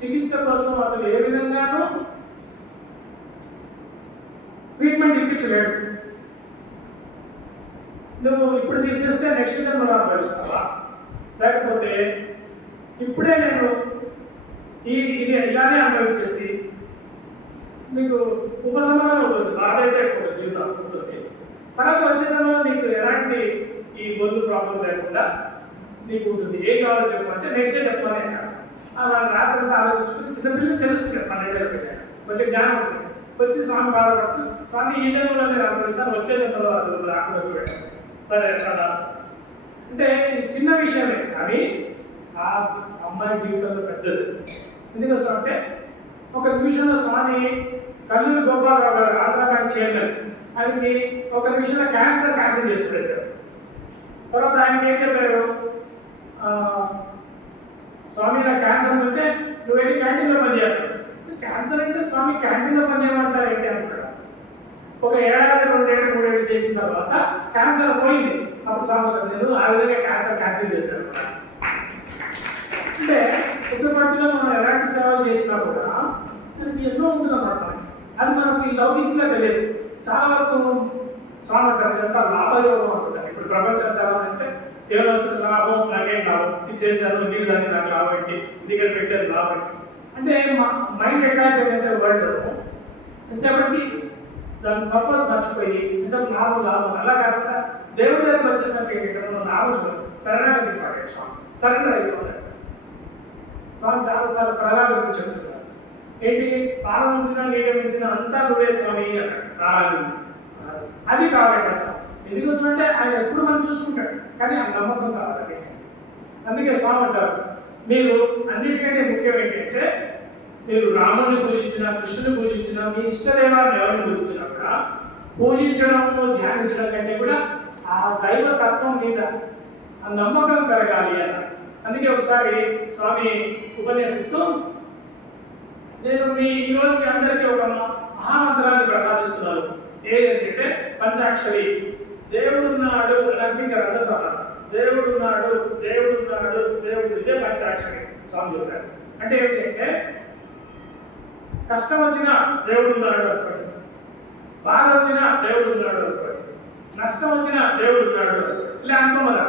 చికిత్స కోసం అసలు ఏ విధంగానూ ట్రీట్మెంట్ ఇప్పించలేడు. నువ్వు ఇప్పుడు తీసేస్తే నెక్స్ట్ జన్మలో అనుభవిస్తావా, లేకపోతే ఇప్పుడే నేను ఇది ఇలానే అనుభవించేసి నీకు ఉపశమనం అవుతుంది, బాధ అయితే ఎక్కువ జీవితం ఉంటుంది. తర్వాత వచ్చే జన్మలో నీకు ఎలాంటి ఈ గొంతు ప్రాబ్లం లేకుండా నీకు ఉంటుంది. ఏం కావాలో చెప్పమంటే నెక్స్ట్ డే చెప్తానే రాత్రి అంతా ఆలోచించుకుని చిన్నపిల్లలు తెలుస్తుంది 12 ఏళ్ళ పెట్టాను, కొంచెం జ్ఞానం ఉంటుంది. వచ్చి స్వామి బాధపడుతూ స్వామి ఈ జన్మలో నేను అనుభవిస్తాను, వచ్చే జన్మలో అది రాకుండా చూడండి. సరే ఎట్లా రాస్తాను అంటే ఇది చిన్న విషయమే, కానీ ఆ అమ్మాయి జీవితంలో పెద్దది. ఎందుకోసం అంటే ఒక నిమిషంలో స్వామి కల్లూరి గోపాలరావు గారు ఆంధ్ర బ్యాంక్ చైర్మన్, ఆయనకి ఒక నిమిషంలో క్యాన్సర్ చేసి పడేశారు. తర్వాత ఆయనకి ఏం చెప్పారు, స్వామి నాకు క్యాన్సర్ ఉంటే నువ్వు వెళ్ళి క్యాంటీన్లో పనిచేయాలి. క్యాన్సర్ అంటే స్వామి క్యాంటీన్లో పనిచేయమంటారు ఏంటి అనుకుంటా. ఒక 1 ఏడాది 2 ఏళ్ళు 3 ఏళ్ళు చేసిన తర్వాత క్యాన్సర్ పోయింది. అప్పుడు స్వామి నేను ఆ విధంగా క్యాన్సిల్ చేశాను. అంటే పుట్టుపట్టులో మనం ఎలాంటి సేవలు చేసినా కూడా మనకి ఎన్నో ఉంటుంది అన్నమాట. అది మనకి లౌకికంగా తెలియదు. చాలా వరకు స్వామి అంటారు ఇదంతా లాభయోగం అనుకుంటారు. ఇప్పుడు ప్రపంచం ఎలా అంటే ఏమైనా వచ్చిన లాభం నాకేం లాభం, ఇది చేశాను మీరు దానికి నాకు లాభం ఏంటి, ఇది ఇక్కడ పెట్టారు లాభం ఏంటి అంటే మా మైండ్ ఎట్లా అయిపోయిందంటే వరల్డ్ ఎంతసేపటికి దాని పర్పస్ మర్చిపోయి నిజం లాభం అలా కాకుండా దేవుడి దగ్గరికి వచ్చేసరికి ఏంటంటే మనం నామం శరణాగతి పాడాడు స్వామి. సరెండర్ అయిపోయాడు స్వామి. చాలాసార్లు ప్రహ్లాద గురించి చెప్తున్నారు ఏంటి, పాలం ఉంచిన నీళ్ళ ఉంచిన అంతా నువ్వే స్వామి అన్నాడు నారాయణుడు. అది కావాలంట స్వామి. ఎందుకోసం అంటే ఆయన ఎప్పుడు మనం చూసుకుంటాడు, కానీ ఆ నమ్మకం కావాలి. అందుకే స్వామి అంటారు మీరు అన్నిటికంటే ముఖ్యం ఏంటంటే మీరు రాముడిని పూజించినా కృష్ణుని పూజించినా మీ ఇష్టదేవాన్ని ఎవరిని పూజించినా కూడా పూజించడము ధ్యానించడం కంటే కూడా ఆ దైవ తత్వం మీద ఆ నమ్మకం పెరగాలి అని. అందుకే ఒకసారి స్వామి ఉపన్యసిస్తూ నేను ఈరోజు మీ అందరికీ ఒక మహామంత్రాన్ని ప్రసాదిస్తున్నాను. ఏదంటే పంచాక్షరి. దేవుడున్నాడు అని అనిపించారు అందరూ. దేవుడున్నాడు దేవుడున్నాడు దేవుడు, ఇదే పంచాక్షరి స్వామి చెప్పారు. అంటే ఏమిటంటే కష్టం వచ్చినా దేవుడున్నాడు అనుకోండి, బాధ వచ్చినా దేవుడున్నాడు అనుకోండి, నష్టం వచ్చినా దేవుడున్నాడు ఇలా అనుకోమలా.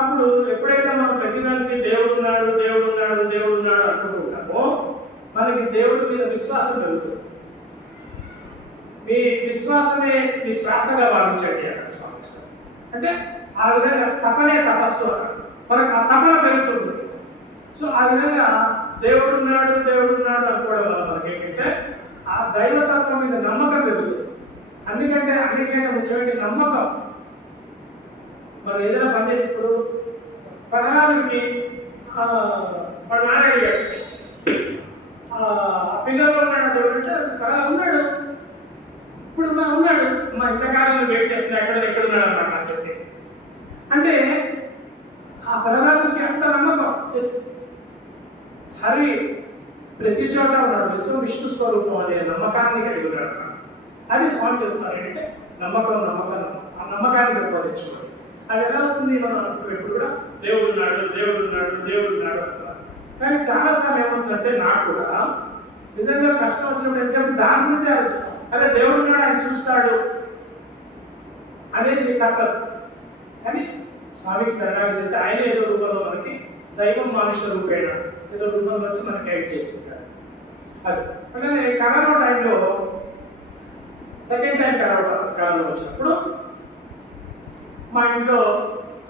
అప్పుడు ఎప్పుడైతే మనం ప్రతిదానికి దేవుడున్నాడు దేవుడున్నాడు దేవుడున్నాడు అనుకుంటున్నామో మనకి దేవుడి మీద విశ్వాసం పెరుగుతుంది. మీ విశ్వాసమే మీ శ్వాసగా భావించండి అన్నారు స్వామి. అంటే ఆ విధంగా తపనే తపస్సు అన్నారు. మనకు ఆ తపన పెరుగుతుంది. సో ఆ విధంగా దేవుడున్నాడు దేవుడున్నాడు అనుకోవడం వల్ల మనకి ఏంటంటే ఆ దైవతత్వం మీద నమ్మకం పెరుగుతుంది. అన్నిటికంటే ముఖ్యమైన నమ్మకం. మనం ఏదైనా పనిచేసేప్పుడు పదనాలుగుకి వాడు నాన్న అడిగాడు, పిల్లల్లో ఉన్నాడు దేవుడు అంటే పదనాలు ఉన్నాడు, ఇప్పుడు ఉన్నాడు మా ఇంతకాలం వెయిట్ చేస్తున్నా ఎక్కడున్నాడు అన్నమాట అని చెప్పి. అంటే ఆ పదనాలుగుకి అంత నమ్మకం. ఎస్, హరి ప్రతి చోట ఉన్నాడు, విష్ణు స్వరూపం అనే నమ్మకాన్ని కలిగి ఉన్నాడు. అది స్వామి చెప్తున్నారు ఏంటంటే నమ్మకం. ఆ నమ్మకాన్ని పెంపొందించుకోవాలి. అది ఎలా వస్తుంది? మనం ఎప్పుడు కూడా దేవుడున్నాడు దేవుడున్నాడు దేవుడున్నాడు అంటారు. కానీ చాలాసార్లు ఏమవుతుందంటే నాకు కూడా నిజంగా కష్టం వచ్చినప్పుడు ఎంతసేపు దాని గురించి ఆలోచిస్తాం. అదే దేవుడున్నాడు ఆయన చూస్తాడు అనేది తక్కదు. కానీ స్వామికి శరణాగతి చెప్తే ఆయన ఏదో రూపంలో మనకి దైవం మనుషుల రూపేణ ఏదో రూపంలో వచ్చి మనకి గైడ్ చేస్తుంటారు. అది అంటే కరోనా టైంలో సెకండ్ టైం కరోనా వచ్చినప్పుడు మా ఇంట్లో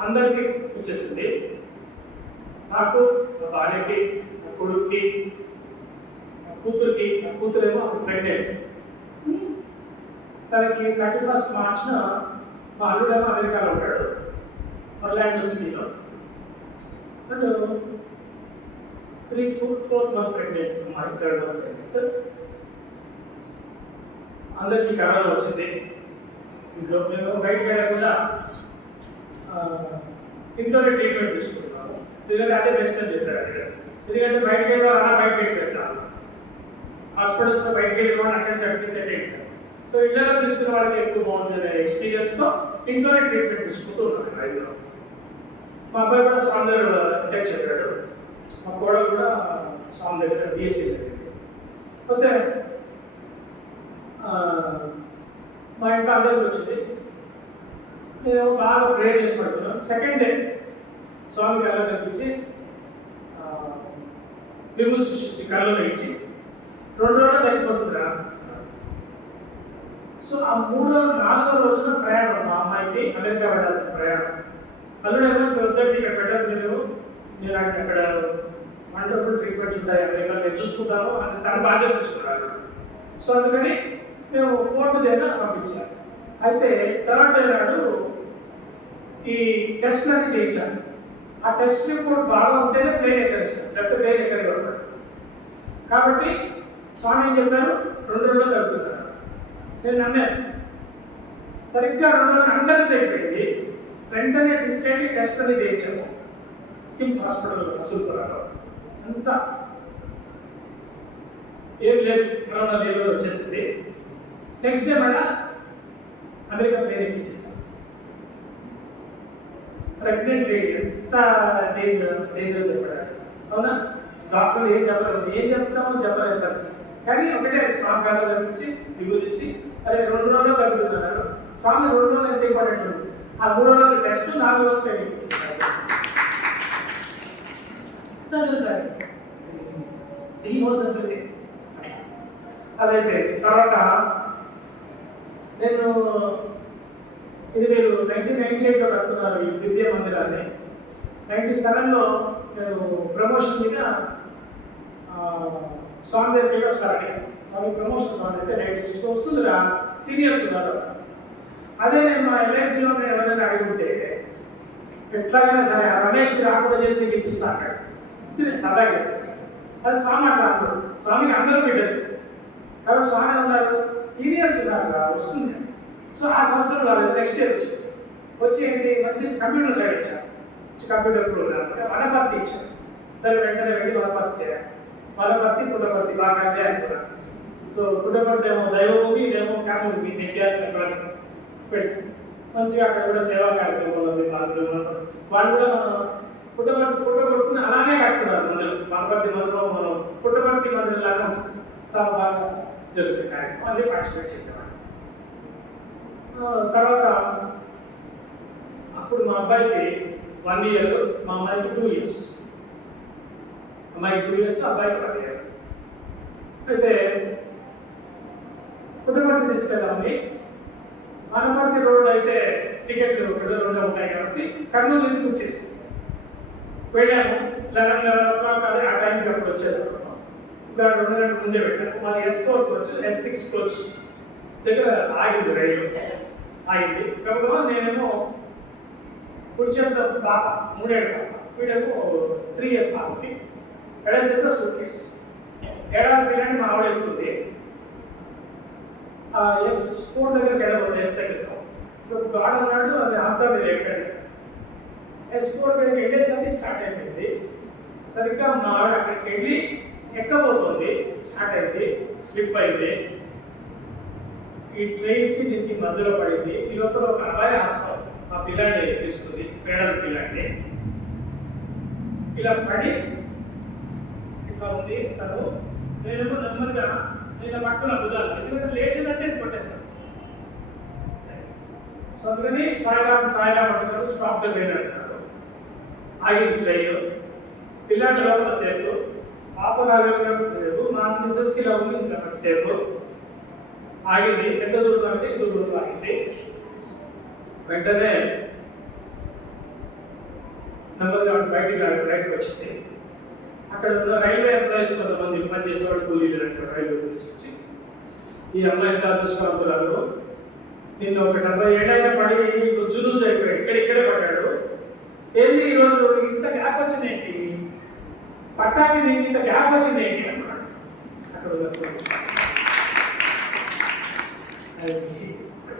అందరికీ వచ్చేసింది. నాకు, నా భార్యకి, నా కొడుక్కి, నా కూతురికి. నా కూతురేమో ప్రెగ్నెంట్. తనకి 31 మార్చ్న మా అల్లుడేమో అమెరికాలో ఉంటాడు, ఒర్లాండో సిటీలో. తను 3-4 మంత్ ప్రెగ్నెంట్, మా 3rd మంత్ ప్రెగ్నెంట్. అందరికీ కరోనా వచ్చింది. ఇంట్లో మేము బయటకు వెళ్ళకుండా ఇంట్లోనే ట్రీట్మెంట్ తీసుకుంటున్నాము. ఎందుకంటే అదే బెస్ట్ అని చెప్పారు. ఎందుకంటే బయటకు వెళ్ళి అలా బయటకు వెళ్ళారు, చాలా హాస్పిటల్స్లో బయటకు వెళ్ళి అక్కడ చెప్పించే. సో ఇళ్ళలో తీసుకున్న వాళ్ళకి ఎక్కువ బాగుంది ఎక్స్పీరియన్స్తో ఇంట్లోనే ట్రీట్మెంట్ తీసుకుంటూ ఉన్నాను 5లో. మా అబ్బాయి కూడా స్వామి దగ్గర ఇంటెక్ చెప్పాడు. మా కోడలు కూడా స్వామి దగ్గర బిఎస్సీ జరిగింది. అయితే మా ఇంట్లో అందరికి వచ్చింది. నేను బాగా ప్రే చేసి పడుతున్నాను. సెకండ్ డే స్వామి కళ్ళలో కనిపించి విభూతి సృష్టించి కళ్ళలో ఇచ్చి 2 రోజులు తగ్గిపోతుందిరా. సో ఆ 4వ రోజున ప్రయాణం మా అమ్మాయికి అమెరికా వెళ్ళాల్సిన ప్రయాణం. అల్లుడు ఏమైనా వద్దండి ఇక్కడ పెట్టదు, నేను అక్కడ వండర్ఫుల్ ట్రీట్మెంట్స్ ఉంటాయి అమెరికాలో, నేను చూసుకుంటాను అని తన బాధ్యత తీసుకున్నాను. సో అందుకని మేము 4th డేన పంపించాను. అయితే 3rd డే నాడు ఈ టెస్ట్లన్నీ చేయించాను. ఆ టెస్ట్ రిపోర్ట్ బాగా ఉంటేనే ప్లేన్ ఎక్కరిస్తాను, లేకపోతే ప్లేన్ ఎక్కరివ్వడు. కాబట్టి స్వామి ఏం చెప్పారు, 2 రోజుల్లో తగ్గుతున్నారు. నేను నమ్మాను. సరిగ్గా 2 రోజులు అందరికీ తగ్గిపోయింది. వెంటనే తీసుకెళ్ళి టెస్ట్ అది చేయించాము కిమ్స్ హాస్పిటల్లో రసూల్పురాలో. అంతా ఏం లేదు, కరోనా లేదు వచ్చేసింది. నెక్స్ట్ డే మళ్ళా అమెరికా ప్లేన్ ఎక్కించేసాం. ప్రెగ్నెంట్ లేడీ ఎంత డేంజర్ చెప్పడానికి, అవునా? డాక్టర్లు ఏం చెప్తామో చెప్పలేని పరిస్థితి. కానీ ఒకటే స్వామి గారు కనిపించి విభూతించి అరే 2 రోజుల్లో తగ్గుతున్నారు. స్వామి 2 రోజులు ఎంత ఇంపార్టెంట్ ఉంది. ఆ 3వ రోజు టెస్ట్, 4వ రోజు ప్లేన్ ఎక్కించేసారు. సార్ ఈ రోజు అంతే అదైపోయింది. తర్వాత నేను ఇది మీరు 1998లో కట్టుకున్నారు ఈ దివ్య మందిరాన్ని. 97లో నేను ప్రమోషన్ మీద స్వామి దగ్గరికి ఒకసారి స్వామి ప్రమోషన్ స్వామి అంటే 96 వస్తుందిరా, సీనియర్స్ ఉన్నారు. అదే నేను మా ఎల్ఐసిలో నేను ఎవరైనా అడుగుంటే ఎట్లాగైనా సరే ఆ రమేష్కి రాకుండా చేసి నీకు ఇప్పిస్తా అన్నాడు. నేను సరదాగా చెప్తాను. అది స్వామి అట్లా అన్నాడు. స్వామికి అందరూ పెట్టారు కాబట్టి స్వామి అన్నారు సీనియర్స్ ఉన్నారు వస్తుంది సో ఆ సంవత్సరం రాలేదు, నెక్స్ట్ ఇయర్ వచ్చింది. వచ్చి ఏంటి మంచి కంప్యూటర్ సైడ్ ఇచ్చారు, కంప్యూటర్ ప్రోగ్రామ్ వనపర్తి ఇచ్చారు. సరే వెంటనే వెళ్ళి వనపర్తి చేయాలి. వనపర్తి పుట్టపర్తి బాగా కలిసే అనుకున్నాను. సో పుట్టపర్తి ఏమో దైవభూమి, ఇదేమో కామభూమి, నేను చేయాల్సిన పని పెట్టి మంచిగా అక్కడ కూడా సేవా కార్యక్రమంలో వాళ్ళు కూడా మనం పుట్టపర్తి ఫోటో కొట్టుకుని అలానే కట్టుకున్నారు. మందులు వనపర్తి మందులో మనం పుట్టపర్తి మందులు లాగా చాలా బాగా జరుగుతాయి కార్యక్రమం, అదే పార్టిసిపేట్ చేసేవాళ్ళు. తర్వాత అప్పుడు మా అబ్బాయికి 1 year, మా అమ్మాయికి 2 years. అమ్మాయికి 2 years, అబ్బాయికి 1 year. అయితే పుట్టపర్తి తీసుకెళ్ళామని, వనపర్తి రోడ్ అయితే టికెట్లు 2 ఉంటాయి కాబట్టి కర్నూలు నుంచి బుక్ చేసి వెళ్ళాము. 11 కాదు ఆ టైంకి అప్పుడు వచ్చేది. ఇంకా 2 గంటల ముందే వెళ్ళాము. మాది S4 కోచ్, S6 కోచ్ దగ్గర ఆగింది, రైలు ఆగింది. కాబట్టి నేనేమో కుడి చేతిలో పాప 3 ఏళ్ళ పాప, వీడేమో 3 years పాపకి, ఎడం చేతిలో సూట్ కేసు. ఏడాది పిల్లని మా ఆవిడ ఎత్తుకుంది. S4 దగ్గరికి వెళ్ళబోతే S దగ్గర గాడ్ అన్నాడు, అది అంతా మీరు ఎక్కండి. S4 దగ్గరికి వెళ్ళేసరికి స్టార్ట్ అయిపోయింది. సరిగ్గా మా ఆవిడ అక్కడికి వెళ్ళి ఎక్కబోతుంది, స్టార్ట్ అయింది, స్లిప్ అయింది. ఈ ట్రైన్కి దీనికి మధ్యలో పడింది. ఈ లోపల ఒక అబ్బాయి హస్తం ఆ పిల్లాన్ని తీసుకుంది, పేడల పిల్లాన్ని. ఇలా పడి ఇట్లా ఉంది తను. నేను నెమ్మదిగా నేను పట్టుకున్న భుజాలు, ఎందుకంటే లేచి వచ్చేది కొట్టేస్తాను. సో అందుకని సాయిరామ్ సాయిరామ్ అంటున్నారు, స్టాప్ ద ట్రైన్ అంటున్నారు. ఆగింది ట్రైన్. పిల్లాడి లోపల సేఫ్, పాప లేదు, మా మిస్సెస్కి ఇలా ఉంది సేఫ్. ఆగింది. ఎంత దూరం అంటే ఇంత దూరం ఆగింది. వెంటనే నెమ్మదిగా బయటకు వచ్చింది. అక్కడ ఉన్న రైల్వే ఎంప్లాయీస్ కొంతమంది పనిచేసేవాళ్ళు, కూలీలు అంటారు, రైల్వే పోలీసు వచ్చి ఈ అమ్మాయి ఎంత అదృష్టవంతురాలు, నిన్న ఒక 70 ఏళ్ళైనా పడి జులూజ్ అయిపోయాడు, ఇక్కడే పడ్డాడు, ఏంటి ఈరోజు ఇంత గ్యాప్ వచ్చింది ఏంటి, పట్టాకి దీనికి ఇంత గ్యాప్ వచ్చింది ఏంటి అన్నాడు. అక్కడ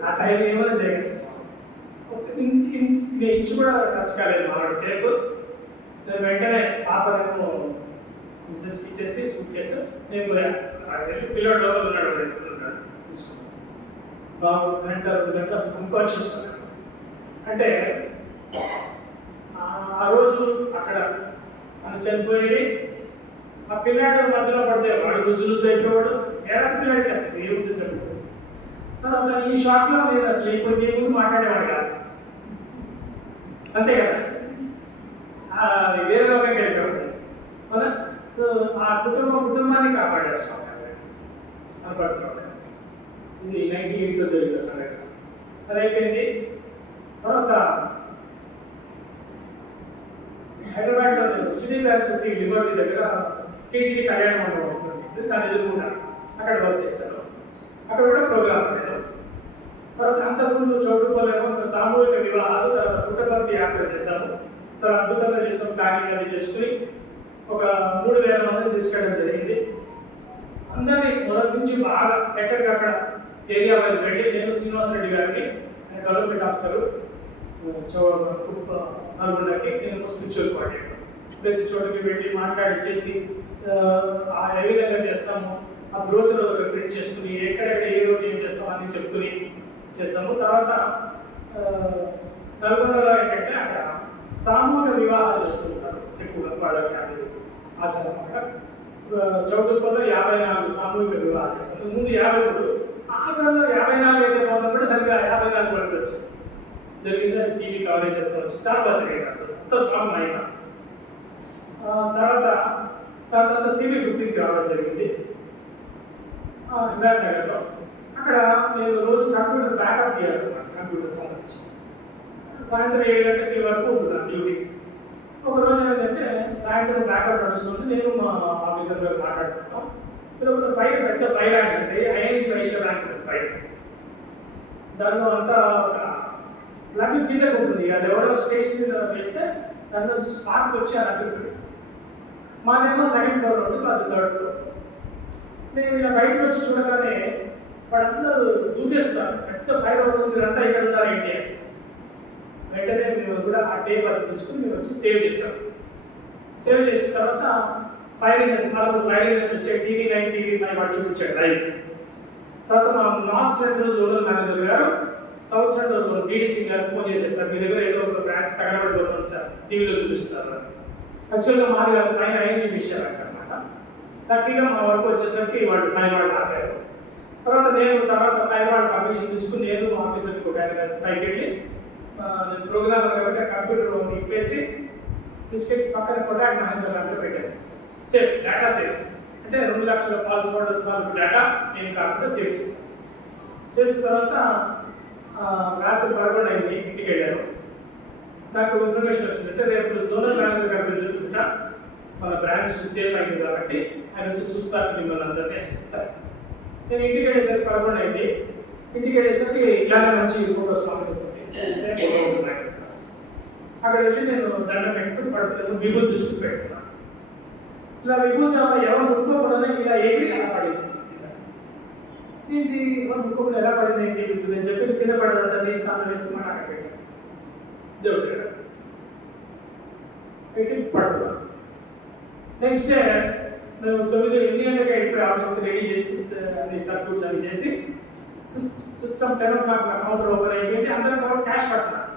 ఆ టైం ఏమైనా చేయగలి ఇంచు కూడా టచ్ కాలేదు మావాడు సేఫ్. నేను వెంటనే పాపనేమో మిస్సెస్కి ఇచ్చేసి సూట్ కేసు నేను వెళ్ళి పిల్లడు లోపల ఉన్నాడు, ఎత్తుకున్నాడు, తీసుకున్నాను. బాబు 2 గంటలు అసలు అన్కాన్షియస్. అంటే ఆ రోజు అక్కడ తను చనిపోయేది, ఆ పిల్లాడు మధ్యలో పడితే వాడు గుజ్జులు అయిపోయాడు. ఏడాది పిల్లాడికి అసలు ఏముంది చనిపోయాడు. తర్వాత ఈ షాట్లో నేను అసలు ఇప్పుడు మీ ముందు మాట్లాడేవాడు కాదు, అంతే కదా, వేరే లోకంకి వెళ్ళిపోయాడు. అవునా? సో ఆ కుటుంబాన్ని కాపాడారు స్వామి అనుపడుతున్నాడు. ఇది 98లో జరిగిన సంఘటన. అది అయిపోయింది. తర్వాత హైదరాబాద్లో నేను సిటీ బ్యాంక్ సిటీ లిబర్టీ దగ్గర టీటీడీ కళ్యాణ మండపం ఉంటుంది, దాన్ని ఎదుర్కొన్నాను. అక్కడ వర్క్ చేశాను. అక్కడ కూడా ప్రోగ్రామ్ లేదు. తర్వాత అంతకుముందు చోటుకోలేమో సామూహిక వివాహాలు, తర్వాత పుట్టపర్తి యాత్ర చేశాము. చాలా అద్భుతంగా చేసాము. ప్లానింగ్ అది చేసుకుని ఒక 3000 మందిని తీసుకెళ్ళడం జరిగింది. అందరినీ మొదటి నుంచి బాగా ఎక్కడికక్కడ ఏరియా వైజ్ వెళ్ళి, నేను శ్రీనివాసరెడ్డి గారికి, డెవలప్మెంట్ ఆఫీసరు నల్గొండకి, నేను స్పిరిచువల్ కోఆర్డినేటర్, ప్రతి చోటుకి వెళ్ళి మాట్లాడి చేసి ఏ విధంగా చేస్తాము, ఆ బ్రోచర్ ప్రింట్ చేసుకుని ఎక్కడెక్కడ ఏ రోజు ఏం చేస్తామో అని చెప్పుకుని చేస్తాము. తర్వాత నల్గొండలో ఏంటంటే అక్కడ సామూహిక వివాహాలు చేస్తుంటారు ఎక్కువగా, వాళ్ళకి అది ఆచారం. అక్కడ చౌటుప్పల్లో 54 సామూహిక వివాహాలు చేస్తారు. ముందు 53, ఆ కాలంలో 54 అయితే బాగుంది కూడా సరిగ్గా 54 వరకు వచ్చింది. జరిగిందని టీవీ కవరేజ్ చెప్తాను, చాలా బాగా జరిగింది. అంత స్ట్రాంగ్ అయినా తర్వాత CB15కి రావడం జరిగింది హిమాయత్ నగర్లో. అక్కడ నేను రోజు కంప్యూటర్ బ్యాకప్ తీయాలన్నమాట, కంప్యూటర్ సంబంధించి. సాయంత్రం 7 గంటలకి వరకు ఉంటున్నాను డ్యూటీ. ఒక రోజు ఏంటంటే సాయంత్రం బ్యాకప్ నడుస్తుంది, నేను మా ఆఫీసర్ గారు మాట్లాడుతున్నాం. మీరు ఒక పెద్ద ఫైల్ యాక్సిడెంట్ అయ్యి ING వైశ్య బ్యాంక్ ఫైల్, దానిలో అంతా ఒక ప్లగ్ కిందకు ఉంటుంది. అది ఎవరో స్టేషన్ మీద వేస్తే దానిలో స్పార్క్ వచ్చి ఆ దగ్గర పెడుతుంది. మాదేమో 2nd ఫ్లోర్ ఉంటుంది, అది 3rd ఫ్లోర్. నేను ఇలా బయటకు వచ్చి చూడగానే వాళ్ళందరూ దూకేస్తున్నారు, పెద్ద ఫైర్ అవుతుంది, మీరంతా ఇక్కడ ఉన్నారు ఏంటి అని. వెంటనే మేము కూడా ఆ టేప్ అది తీసుకుని మేము వచ్చి సేవ్ చేసాం. సేవ్ చేసిన తర్వాత ఫైర్ ఇంజన్స్ వచ్చాయి, TV9, TV5 వాడు చూపించాడు లైవ్. తర్వాత మా నార్త్ సెంట్రల్ జోనల్ మేనేజర్ గారు సౌత్ సెంట్రల్ జోన్ DDC గారికి ఫోన్ చేసి చెప్పారు, మీ దగ్గర ఏదో ఒక బ్రాంచ్ తగలబడిపోతుంటారు, టీవీలో చూపిస్తున్నారు. యాక్చువల్గా మాది గారు పైన ING విషయాలన్నమాట. లక్కీగా మా వరకు వచ్చేసరికి వాళ్ళు 5 వాడు ఆపారు. తర్వాత ఫైర్ వార్డ్ పర్మిషన్ తీసుకుని నేను ఆఫీసర్కి ఒక ఆయన కలిసి పైకి వెళ్ళి నేను ప్రోగ్రామర్ కాబట్టి కంప్యూటర్ ఇప్పేసి తీసుకెళ్ళి పక్కన కొటాక్ మహేంద్ర దాంట్లో పెట్టాను. సేఫ్, డేటా సేఫ్ అంటే 2 లక్షల కాల్స్ వాళ్ళకు డేటా నేను కాకుండా సేవ్ చేశాను. చేసిన తర్వాత రాత్రి 11 అయింది, ఇంటికి వెళ్ళాను. నాకు ఇన్ఫర్మేషన్ వచ్చిందంటే రేపు జోనల్ మేనేజర్ గారు విజిట్ ఉంటా, మన బ్రాంచ్ సేఫ్ అయింది కాబట్టి ఆయన వచ్చి చూస్తారు మిమ్మల్ని అందరినీ. సరే, నేను ఇంటికి వెళ్ళేసరికి 11 అయింది. ఇంటికి వెళ్ళేసరికి ఇలానే మంచి ఫోటోస్ అక్కడ వెళ్ళి నేను దండం పెట్టుకుని పడుతున్నాను, విభూతి తీసుకుని పెట్టుకున్నాను. ఇలా విభూతి ఎవరు ముట్టుకోకూడదు, ఇలా ఎగిరి ఎలా పడింది ఏంటి, ఎవరు ముట్టుకోకుండా ఎలా పడింది ఏంటి విభూతి అని చెప్పి కింద పడేదంతా తీస్తాను వేసి మాట అక్కడ పెట్టాను. దేవుడు పెట్టి పడుకున్నాను. నెక్స్ట్ డే మేము 9-8 గంటలకి ఇప్పుడు ఆఫీస్కి రెడీ చేసి అన్ని సర్క్యూట్స్ అవి చేసి సిస్టమ్ 10 o'clock కౌంటర్ ఓపెన్ అయిపోయింది. అందరం క్యాష్ పడుతున్నారు.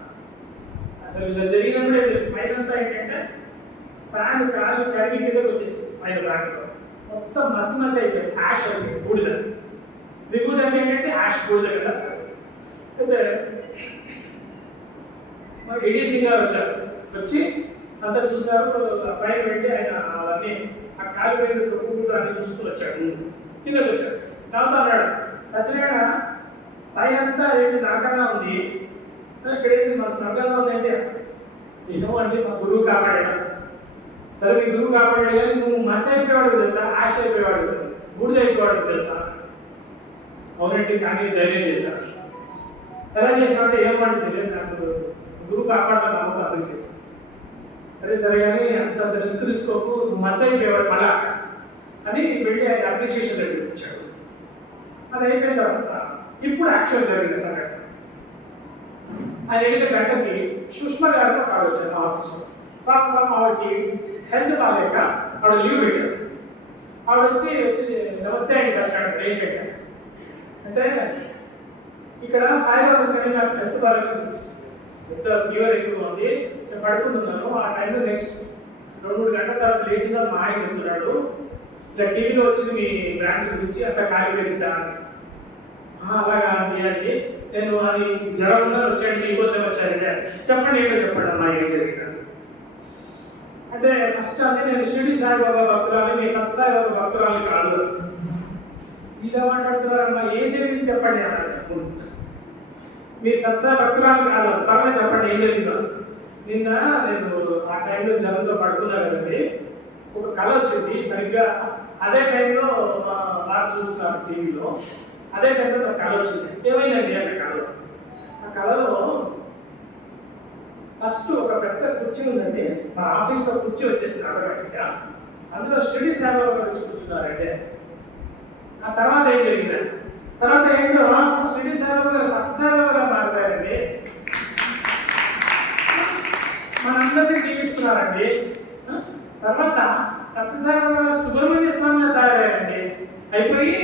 అసలు ఇలా జరిగినప్పుడే పైనంతా ఏంటంటే ఫ్యాన్ కాలు కరిగి కిందకి వచ్చేసింది. పైన బ్యాంక్లో మొత్తం మసి అయిపోయింది, యాష్ అయిపోయింది, బూడిద. విభూతి అంటే ఏంటంటే యాష్ బూడిద కదా. అయితే మాకు ADC గారు వచ్చి అంతా చూసారు. పైన పెట్టి ఆయన అవన్నీ ఆ కాలు పైన తొక్కుకుంటూ అన్ని చూసుకుని వచ్చాడు, కిందకి వచ్చాడు. తర్వాత అన్నాడు, సత్యనారాయణ పైనంతా ఏంటి నాకన్నా ఉంది, ఇక్కడ ఏంటి మన స్వర్గంలో ఉందంటే ఏమో అండి మా గురువు కాపాడాడు. సరే మీ గురువు కాపాడాడు కానీ నువ్వు మస్ అయిపోయేవాడు తెలుసా, ఆశ అయిపోయేవాడు తెలుసా, బూడిద అయిపోయేవాడు తెలుసా. అవునండి, కానీ ధైర్యం చేశాను. ఎలా చేసామంటే ఏమంటే తెలియదు, నాకు గురువు కాపాడుతాను నమ్మకం అర్థం చేశాను. సరే కానీ అంత రిస్క్ తీసుకోకు, నువ్వు మస్ అయిపోయేవాడు మళ్ళా అని వెళ్ళి ఆయన అప్రిషియేషన్ లెటర్ ఇచ్చాడు. అది అయిపోయిన తర్వాత ఇప్పుడు యాక్చువల్ జరిగింది సంఘటన. ఆయన వెళ్ళిన గంటకి సుష్మా గారు ఒక ఆవిడ వచ్చారు మా ఆఫీస్లో. పాపం ఆవిడకి హెల్త్ బాగాలేక ఆవిడ లీవ్ పెట్టారు. ఆవిడ వచ్చి నమస్తే అండి సార్ ఏంటంటే అంటే ఇక్కడ ఫైర్ అవుతుంది కానీ నాకు హెల్త్ బాగాలేదు, ఎంత ఫీవర్ ఎక్కువ ఉంది, నేను పడుకుంటున్నాను. ఆ టైంలో నెక్స్ట్ 2-3 గంటల తర్వాత లేచిన మా ఆయన చెప్తున్నాడు, ఇలా టీవీలో వచ్చింది మీ బ్రాంచ్ గురించి అంత కాలిపోయిందా అని. అలాగా అండి, నేను అది జ్వరం ఉందని వచ్చాయండి, ఇంకోసేపు వచ్చాయండి, చెప్పండి ఏంటో చెప్పండి అమ్మా ఏం జరిగిందని. అంటే ఫస్ట్ అంటే నేను షిరిడి సాయిబాబా భక్తురాలి, మీ సత్సాయిబాబా భక్తురాలి కాదు. ఇలా మాట్లాడుతున్నారమ్మా, ఏం జరిగింది చెప్పండి అన్నాడు. మీరు సత్సాయి భక్తురాలు కాదు, పర్వాలేదు చెప్పండి ఏం జరిగిందో. నిన్న నేను ఆ టైంలో జ్వరంతో పడుకున్నా కదండి, ఒక కళ వచ్చింది. సరిగ్గా అదే టైంలో మా వారు చూస్తున్నారు టీవీలో, అదే టైంలో నాకు కళ వచ్చింది. ఏమైందండి అంటే ఆ కళలో ఫస్ట్ ఒక పెద్ద కుర్చీ ఉందండి, మా ఆఫీస్లో కుర్చీ వచ్చేసింది ఆటోమేటిక్గా. అందులో షిరిడి సాయిబాబా గారు వచ్చి కూర్చున్నారండి. ఆ తర్వాత ఏం జరిగిందండి, తర్వాత ఏంటో షిరిడి సాయిబాబా గారు సత్యసాయిబాబా మారిపోయారండి. మనందరినీ దీవిస్తున్నారండి. తర్వాత సత్యసాయిబాబా గారు సుబ్రహ్మణ్య స్వామిలా తయారయ్యారండి. అయిపోయి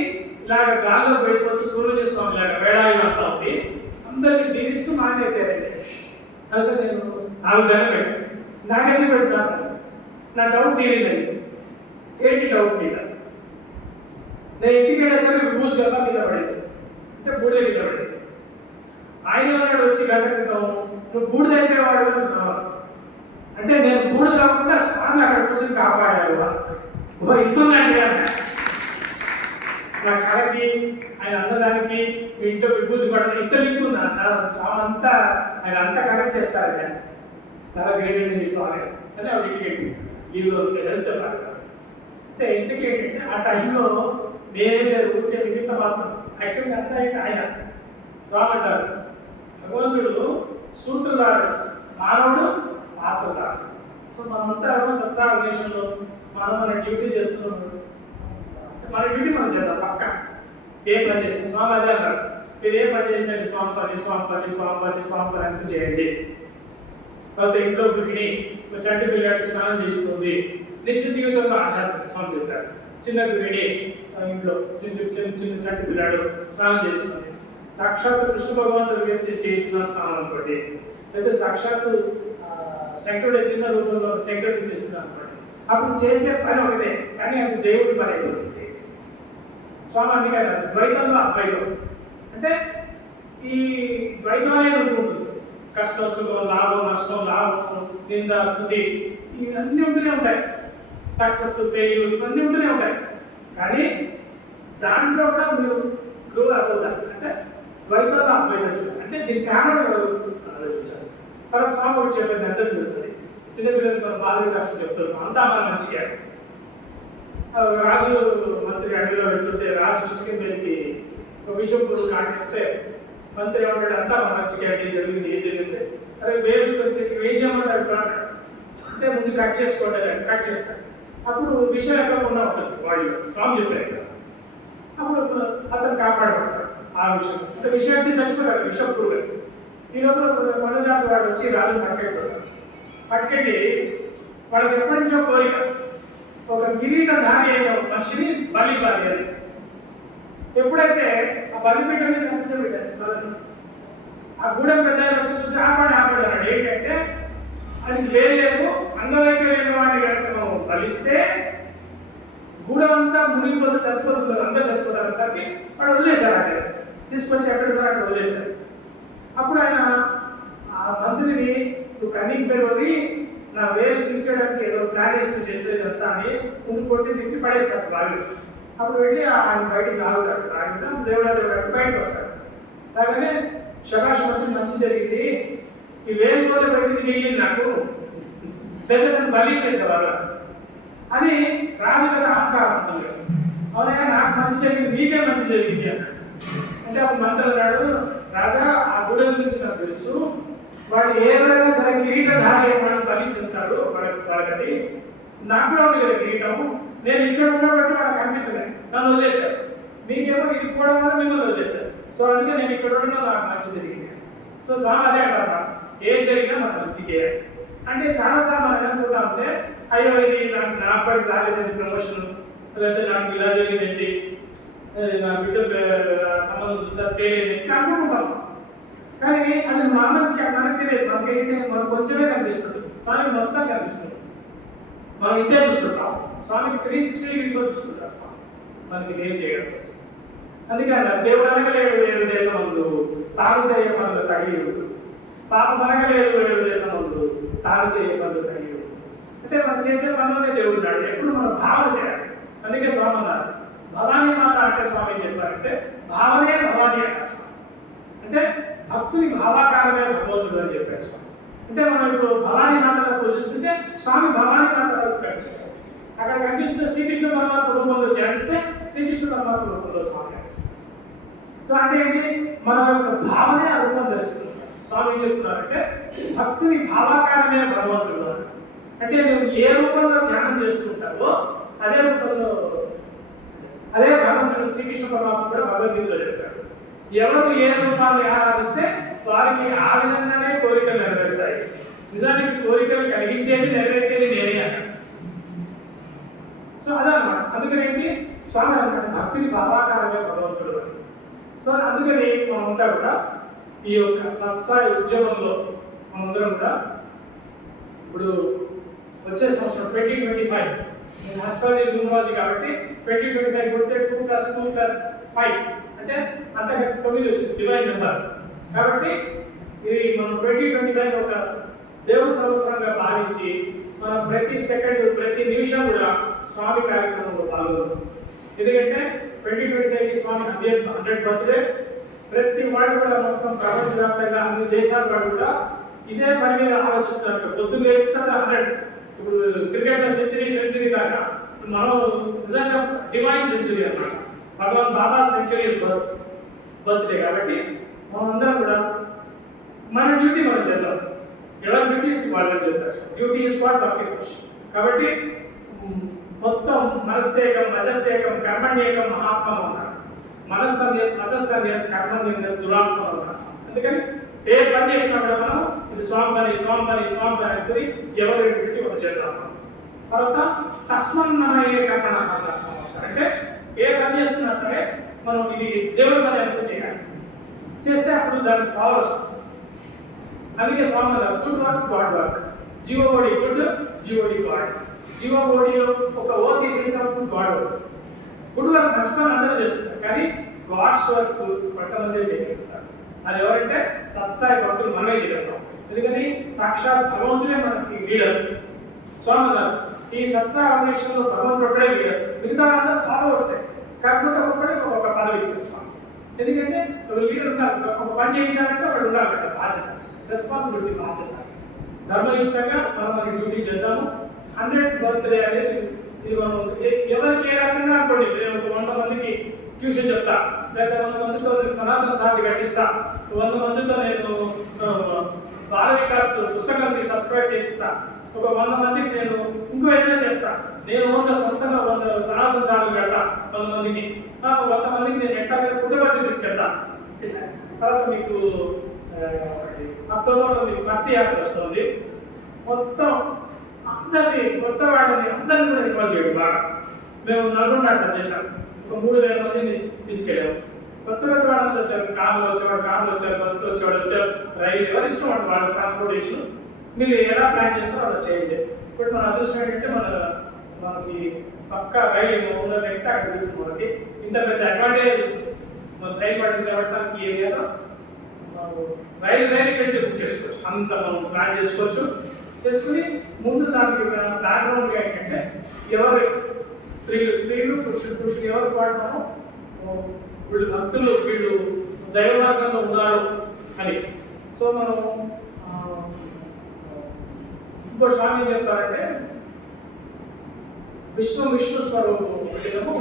ఇలాగ గాల్లో వెళ్ళిపోతూ సుబ్రహ్మణ్య స్వామి లాగా వేళాయులు అంతా ఉంది, అందరినీ దీవిస్తూ మానేశారండి. అసలు నేను ఆమె ధర పెట్టాను, నాకెందుకు పెడతాను, నా డౌట్ తీరిందండి. ఏంటి డౌట్ మీద? నేను ఇంటికి వెళ్ళేసరికి విభూతి గల్లా కింద పడింది, అంటే బూడిద కింద పడింది. ఆయన ఉన్నాడు వచ్చి గంట క్రితం, నువ్వు బూడిద అయిపోయేవాడు అంటున్నావు అంటే నేను బూడిద కాకుండా స్వామి అక్కడ కూర్చొని కాపాడారు. ఇస్తుందండి నా కళకి ఆయన అన్నదానికి మీ ఇంట్లో విభూతి పడని ఇంత లింక్ ఉందా, స్వామి అంతా ఆయన అంతా కనెక్ట్ చేస్తారు కదా, చాలా గ్రేట్ అండి మీ స్వామి అని ఆవిడ ఇంటికి లీవ్లో హెల్త్ అంటే ఇంటికి ఏంటంటే ఆ టైంలో నేనే లేదు, ఊరికే మిగతా మాత్రం యాక్చువల్గా అంతా ఆయన స్వామి అంటారు, భగవంతుడు సూత్రధారుడు, మానవుడు పాత్రధారుడు. సో మనమంతా సత్సాగేషన్లో మన డ్యూటీ చేస్తున్నాం, మన డ్యూటీ మనం చేద్దాం పక్క. ఏ పని చేసిన స్వామి అదే అన్నారు, మీరు ఏ పని చేసినట్టు స్వామి పని స్వామి పని స్వామి పని స్వామి పని అని చేయండి. తర్వాత ఇంట్లో గృహిణి చంటి పిల్లలకి స్నానం చేస్తుంది, నిత్య జీవితంలో ఆచారం స్వామి చెప్పారు. చిన్న గృహిణి ఇంట్లో చిన్న చిన్న చిన్న చంటి పిల్లాడు స్నానం చేస్తుంది, సాక్షాత్ కృష్ణ భగవంతుడు చేసిన స్నానం అనుకోండి, లేదా సాక్షాత్తు శంకరుడే చిన్న రూపంలో శంకరుడు చేస్తున్నారు అనుకోండి, అప్పుడు చేసే పని ఒకటే కానీ అది దేవుడి పని అయిపోతుంది. స్వామి అందుకే ద్వైతంలో అద్వైతం అంటే ఈ ద్వైతం అనేది ఉంటుంది. కష్టం సుఖం లాభం నష్టం లాభం నింద స్థుతి ఇవన్నీ ఉంటూనే ఉంటాయి, సక్సెస్ ఫెయిల్యూర్ ఇవన్నీ ఉంటూనే ఉంటాయి. కానీ దాంట్లో కూడా మీరు గ్రూవ్ అవుతారు అంటే ద్వైతంలో అద్వైతం చూడాలి. అంటే దీనికి కారణం ఆలోచించాలి. తర్వాత స్వామి ఒకటి చెప్పేది అందరికీ తెలుస్తుంది, చిన్నపిల్లలకి మనం బాధ కష్టం చెప్తున్నాం అంతా మన మంచిగా. రాజు మంత్రి అడవిలో వెళ్తుంటే రాజు చిటికి మీదకి ఒక విషయం పురుగు కాటేస్తే మంత్రి ఏమంటాడు, అంతా మన మంచిగా ఏం జరిగింది ఏం జరిగింది, అదే వేరు ఏం చేయమంటారు అంటే ముందు కట్ చేసుకోండి కట్ చేస్తాడు. అప్పుడు విషయం ఎక్కకుండా ఉంటుంది బాడీలో, స్వామి చెప్పారు. అప్పుడు అతను కాపాడబడతాడు ఆ విషయం అంటే విషయాన్ని చచ్చిపోతాడు విషం పురుగు. ఈ లోపల కొండజాతి వాడు వచ్చి రాజు పట్టుకెళ్ళిపోతాడు. పట్టుకెళ్ళి వాళ్ళకి ఎప్పటి నుంచో కోరిక ఒక కిరీటధారి అయిన మనిషిని బలి ఇవ్వాలి అని. ఎప్పుడైతే ఆ బలిపీఠ మీద కూర్చోబెట్టారు, ఆ గూడెం పెద్ద వచ్చి చూసి ఆపాడు అన్నాడు. ఏంటంటే అది వేయలేదు, అంగవైకల్యం వాడిని కనుక మనం బలిస్తే గూడెం అంతా మునిగిపోతే చచ్చిపోతుంది, అందరూ చచ్చిపోతారు సరికి వాడు వదిలేశారు. అక్కడ తీసుకొచ్చి ఎక్కడ అక్కడ వదిలేశారు. అప్పుడు ఆయన ఆ మంత్రిని నువ్వు కన్నింగ్ ఫెయిల్ నా వేలు తీసేయడానికి ఏదో ప్లాన్ వేసుకుని చేసేదంతా అని ముందు కొట్టి తిప్పి పడేస్తాడు వాళ్ళు. అప్పుడు వెళ్ళి ఆయన బయటికి లాగుతాడు, లాగిన దేవుడు బయటకు వస్తాడు. అలాగనే శకాశ మంత్రి మంచి జరిగింది, ఈ వేలు పోతే బయటికి మిగిలింది నాకు పెద్ద బలి చేసేవాళ్ళు అని రాజులకు అహంకారం ఉంటుంది. అవునైనా నాకు మంచి జరిగింది నీకే మంచి జరిగింది అన్నాడు. అంటే అప్పుడు మంత్రి అన్నాడు, రాజా ఆ గుడి గురించి నాకు తెలుసు, వాడు ఏ విధంగా సరే కిరీటధారి వాడిని బలి చేస్తాడు వాళ్ళకి నాకు కూడా ఉంది కదా కిరీటం, నేను ఇక్కడ ఉండబట్టి వాడు కనిపించలేదు, నన్ను వదిలేశారు, మీకేమో ఇది కూడా వల్ల మిమ్మల్ని వదిలేశారు, సో అందుకే నేను ఇక్కడ ఉండడం నాకు మంచి జరిగింది. సో స్వామి అదే అంటారు, ఏం జరిగినా మనకు మంచికే అంటే చాలాసార్లు మనం అనుకుంటా ఉంటే అయ్యో ఇది నాకు పడి రాలేదండి ప్రమోషన్, లేకపోతే నాకు ఇలా జరిగిందేంటి, నా బిడ్డ సంబంధం చూసారు ఫెయిల్ అయింది అనుకుంటున్నాం. కానీ అది మన మంచిగా మనకు తెలియదు, మనకేంటి మనకు కొంచెమే కనిపిస్తుంది, స్వామికి మొత్తం కనిపిస్తుంది. మనం ఇంతే చూస్తుంటాం, స్వామికి 360 degreesలో చూస్తుంటాం స్వామి మనకి ఏం చేయడం కోసం. అందుకే దేవుడు అనగలేడు వేరు దేశం ముందు తాను చేయ పనులు తగిలి పాప మనగలేడు వేరు దేశం ముందు తాను చేయ పనులు తగిలి. అంటే మనం చేసే పనులనే దేవుడు ఉన్నాడు, ఎప్పుడు మనం భావన చేయాలి. అందుకే స్వామి అన్నారు భవానీ మాత అంటే స్వామి ఏం చెప్పారంటే భావనే భవానీ అంట స్వామి అంటే భక్తుని భావాకారమే భగవంతుడు అని చెప్పారు స్వామి. అంటే మనం ఇప్పుడు భవానీ మాతను పూజిస్తుంటే స్వామి భవానీ మాత కనిపిస్తారు, అక్కడ కనిపిస్తే శ్రీకృష్ణ పరమాత్మ రూపంలో ధ్యానిస్తే శ్రీకృష్ణ పరమాత్మ రూపంలో స్వామి కనిపిస్తారు. సో అంటే ఏంటి మన యొక్క భావనే ఆ రూపం ధరిస్తుంది. స్వామి ఏం చెప్తున్నారంటే భక్తుని భావాకారమే భగవంతుడు అని. అంటే నువ్వు ఏ రూపంలో ధ్యానం చేస్తుంటావో అదే రూపంలో అదే భగవంతుడు శ్రీకృష్ణ పరమాత్మ కూడా భగవద్గీతలో చెప్తాడు, ఎవరు ఏ రూపాన్ని ఆరాధిస్తే వారికి ఆ విధంగానే కోరికలు నెరవేరుతాయి. నిజానికి కోరికలు కలిగించేది నెరవేర్చేది నేనే అన్నాడు. సో అదనమాట. అందుకని ఏంటి స్వామి అన్నమాట భక్తిని భావాకారమే భగవంతుడు అని. సో అందుకని మనంతా కూడా ఈ యొక్క సత్సాయి ఉద్యమంలో మనందరం కూడా ఇప్పుడు వచ్చే సంవత్సరం 2025 నేను ఆస్ట్రాలజీ న్యూమరాలజీ కాబట్టి 2025 కొడితే 2+2+5 అంటే అంతగా 9 వచ్చింది డివైన్ నెంబర్. కాబట్టి ఇది మనం 2025 ఒక దేవుడి సంవత్సరంగా భావించి మనం ప్రతి సెకండ్ ప్రతి నిమిషం కూడా స్వామి కార్యక్రమంలో పాల్గొన్నాం. ఎందుకంటే 2025కి స్వామి 100th బర్త్డే. ప్రతి వాడు కూడా మొత్తం ప్రపంచవ్యాప్తంగా అన్ని దేశాల వాడు కూడా ఇదే పని మీద ఆలోచిస్తున్నారు. పొద్దున్న లేచినప్పుడు 100, ఇప్పుడు క్రికెట్లో సెంచరీ దాకా మనం నిజంగా డివైన్ సెంచరీ అన్నమాట. భగవాన్ బాబా సెంచరీ బర్త్డే కాబట్టి మనందరం కూడా మన డ్యూటీ మనం చేద్దాం. ఎవరి డ్యూటీ వాళ్ళని చేద్దాం. Duty is what work is first. కాబట్టి మొత్తం మనస్సేకం వచస్సేకం కర్మణ్యేకం మహాత్మం అన్నారు. మత్సన్యత కర్మన్యత దురాత్మ. అందుకని ఏ పని చేసినా కూడా మనం ఇది స్వామి పని అనుకుని ఎవరు పెట్టి ఒక చేద్దాం. తర్వాత తస్మన్నమయ్యే కర్మణ అంటే ఏ పని చేస్తున్నా సరే మనం ఇది దేవుడి పని అనుకుని చేయాలి. చేస్తే అప్పుడు దానికి పవర్ వస్తుంది. అందుకే స్వామి good work God work, జీవోడి good జీవోడి God. జీవోడిలో ఒక ఓ తీసేసినప్పుడు గాడ్ అవుతుంది. గుడ్ వర్క్ మంచి పని అందరూ చేస్తున్నారు, కానీ గాడ్స్ వర్క్ కొంతమందే చేయగలుగుతారు. అది ఎవరంటే సత్సాయి భక్తులు మనమే చేయగలుగుతాం. ఎందుకని సాక్షాత్ భగవంతుడే మనకి లీడర్. స్వామి గారు ఈ సత్సాయి ఆర్గనైజేషన్లో భగవంతుడు ఒక్కడే లీడర్, మిగతా వాళ్ళందరూ ఫాలోవర్సే. కాకపోతే ఒక్కడికి ఒక పదవి ఇచ్చారు స్వామి. ఎందుకంటే ఒక లీడర్ ఉండాలి, ఒక పని చేయించాలంటే ఒకటి ఉండాలి కదా, బాధ్యత, రెస్పాన్సిబిలిటీ, బాధ్యత. ధర్మయుక్తంగా మనం మన డ్యూటీ చేద్దాము. 100th బర్త్డే అనేది ఇది మనం ఎవరికి ఏ రకంగా అనుకోండి. నేను ఒక 100 మందికి ట్యూషన్ చెప్తా, లేదా 100 మందితో నేను సనాతన సాధి కట్టిస్తా, 100 మందితో నేను బాల వికాస్ పుస్తకానికి సబ్స్క్రైబ్ చేయిస్తా, ఒక 100 మందికి నేను ఇంకో ఏదైనా చేస్తా. నేను ఓన్గా సొంతంగా 100 సనాతన సాధులు కడతా, 100 మందికి 100 మందికి నేను ఎట్లా పుట్టపర్తి తీసుకెళ్తా. తర్వాత మీకు అక్టోబర్లో మీకు భక్తి యాత్ర వస్తుంది. మొత్తం అందరినీ కొత్త వాళ్ళని అందరినీ కూడా ఇన్వాల్వ్ చేయడం బాగా. మేము నల్గొండ అట్లా చేశాం, ఒక 3000 మందిని తీసుకెళ్ళాము. కొత్త వాళ్ళందరూ వచ్చారు, కార్లు వచ్చారు, బస్సులు వచ్చారు, రైలు, ఎవరి ఇష్టం అంటే వాళ్ళ ట్రాన్స్పోర్టేషన్. మీరు ఎలా ప్లాన్ చేస్తారో అలా చేయండి. ఇప్పుడు మన అదృష్టం ఏంటంటే మనకి పక్క రైలు ఓనర్ అయితే అక్కడ వెళ్తుంది. మనకి ఇంత పెద్ద అడ్వాంటేజ్ మన రైలు పట్టింది కాబట్టి మనకి ఈ ఏరియాలో రైలు ఇక్కడి నుంచి బుక్ చేసుకోవచ్చు. అంత మనం ప్లాన్ చేసుకుని ముందు దానికి బ్యాక్గ్రౌండ్గా ఏంటంటే ఎవరు స్త్రీలు పురుషులు ఎవరు పాడతామో వీళ్ళు భక్తులు, వీళ్ళు దైవ మార్గంలో ఉన్నారు అని. సో మనం ఇంకో స్వామి ఏం చెప్తారంటే విష్ణు స్వరూపము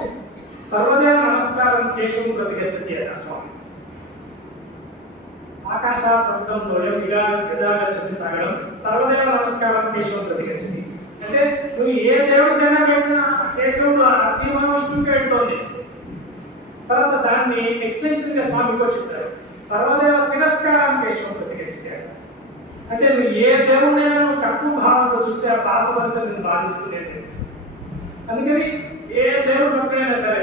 సర్వదేవ నమస్కారం కేశవం ప్రతిగచ్చతి అన్న స్వామి. ఆకాశాత్తంతో యదాగచ్చతి సాగరం సర్వదేవ నమస్కారం కేశవం ప్రతిగచ్చతి. అంటే నువ్వు ఏ దేవుడికైనా వెళ్ళినా కేశవుడు ఆ శ్రీమహావిష్ణువుకి వెళ్తోంది. తర్వాత దాన్ని ఎక్స్టెన్షన్గా స్వామి కూడా చెప్తారు, సర్వదేవ తిరస్కారం కేశవం ప్రతిగచ్చతి. అంటే నువ్వు ఏ దేవుడైనా తక్కువ భావంతో చూస్తే ఆ పాప ఫలితం నేను బాధిస్తూనే. అందుకని ఏ దేవుడు భక్తుడైనా సరే,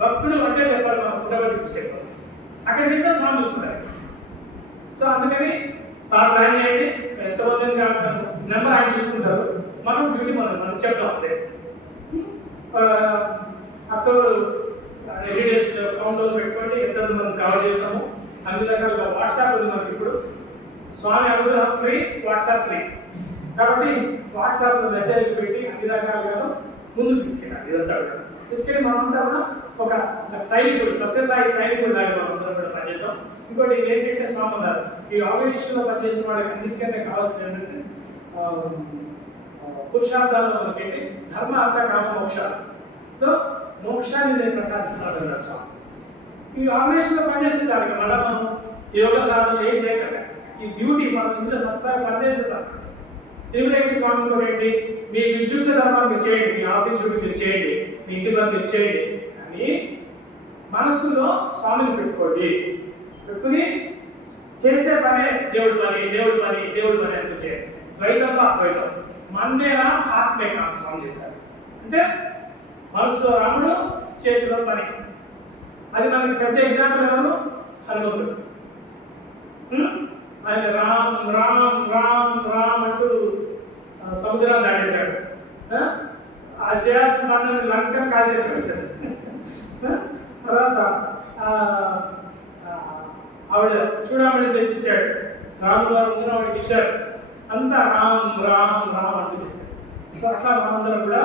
భక్తుడు అంటే చెప్పాలి మనం పుట్టబడి తీసుకెళ్ళాలి, అక్కడికి వెళ్తే స్వామి చూసుకుంటారు. సో అందుకని ప్లాన్ చేయండి, ఎంతమందిని నెంబర్ ఆయన చూసుకుంటారు, మనం డ్యూటీ మనం చెప్తాం అంతే. అక్టోబర్ ఎవ్రీ డేస్ కౌంట్లో పెట్టుకోండి, ఎంత మనం కవర్ చేస్తాము. అన్ని రకాలుగా వాట్సాప్ ఉంది మనకి. ఇప్పుడు స్వామి అనుగ్రహం ఫ్రీ, వాట్సాప్ ఫ్రీ కాబట్టి వాట్సాప్ మెసేజ్ పెట్టి అన్ని రకాలుగా ముందుకు తీసుకెళ్ళాలి. ఇదంతా కూడా తీసుకెళ్ళి మనమంతా కూడా ఒక సైనికుడు, సత్యసాయి సైనికుడు లాగా మనం అందరం కూడా పనిచేద్దాం. ఇంకోటి ఏంటంటే స్వామి ఉన్నారు, ఈ ఆర్గనైజేషన్లో పనిచేసిన వాళ్ళకి అన్నిటికంటే కావాల్సింది ఏంటంటే పురుషార్థాల్లో మనకేంటి ధర్మ అర్థ కామ మోక్షాలు, మోక్షాన్ని నేను ప్రసాదిస్తాను అన్నారు స్వామి. ఈ ఆర్గనైజేషన్లో పనిచేస్తే చాలు, మళ్ళీ మనం యోగ సాధన ఏం చేయగల ఈ డ్యూటీ మనం ఇందులో సత్సాగా పనిచేసేసాం. దేవుడేంటి స్వామి కూడా ఏంటి, మీ విద్యుత్ ధర్మాన్ని మీరు చేయండి, మీ ఆఫీస్ డ్యూటీ మీరు చేయండి, మీ ఇంటి పని మీరు చేయండి, కానీ మనస్సులో స్వామిని పెట్టుకోండి. పెట్టుకుని చేసే పనే దేవుడి పని అనుకుంటే ద్వైతంలో అద్వైతం మన్నేనా హాత్ మే కామ్ స్వామి చెప్పారు. అంటే మనసులో రాముడు, చేతిలో పని. అది మనకి పెద్ద ఎగ్జాంపుల్ ఎవరు, హనుమంతుడు. ఆయన రామ్ రామ్ రామ్ రామ్ అంటూ సముద్రాన్ని దాటేశాడు. ఆ చేయాల్సిన పనులను లంకను కాల్చేసాడు. తర్వాత ఆవిడ చూడమని తెచ్చిచ్చాడు, రాముడు గారు ముందు ఆవిడకి ఇచ్చారు. అంతా రామ్ రామ్ రామ్ అంటూ చేశాడు. సో అట్లా మనందరం కూడా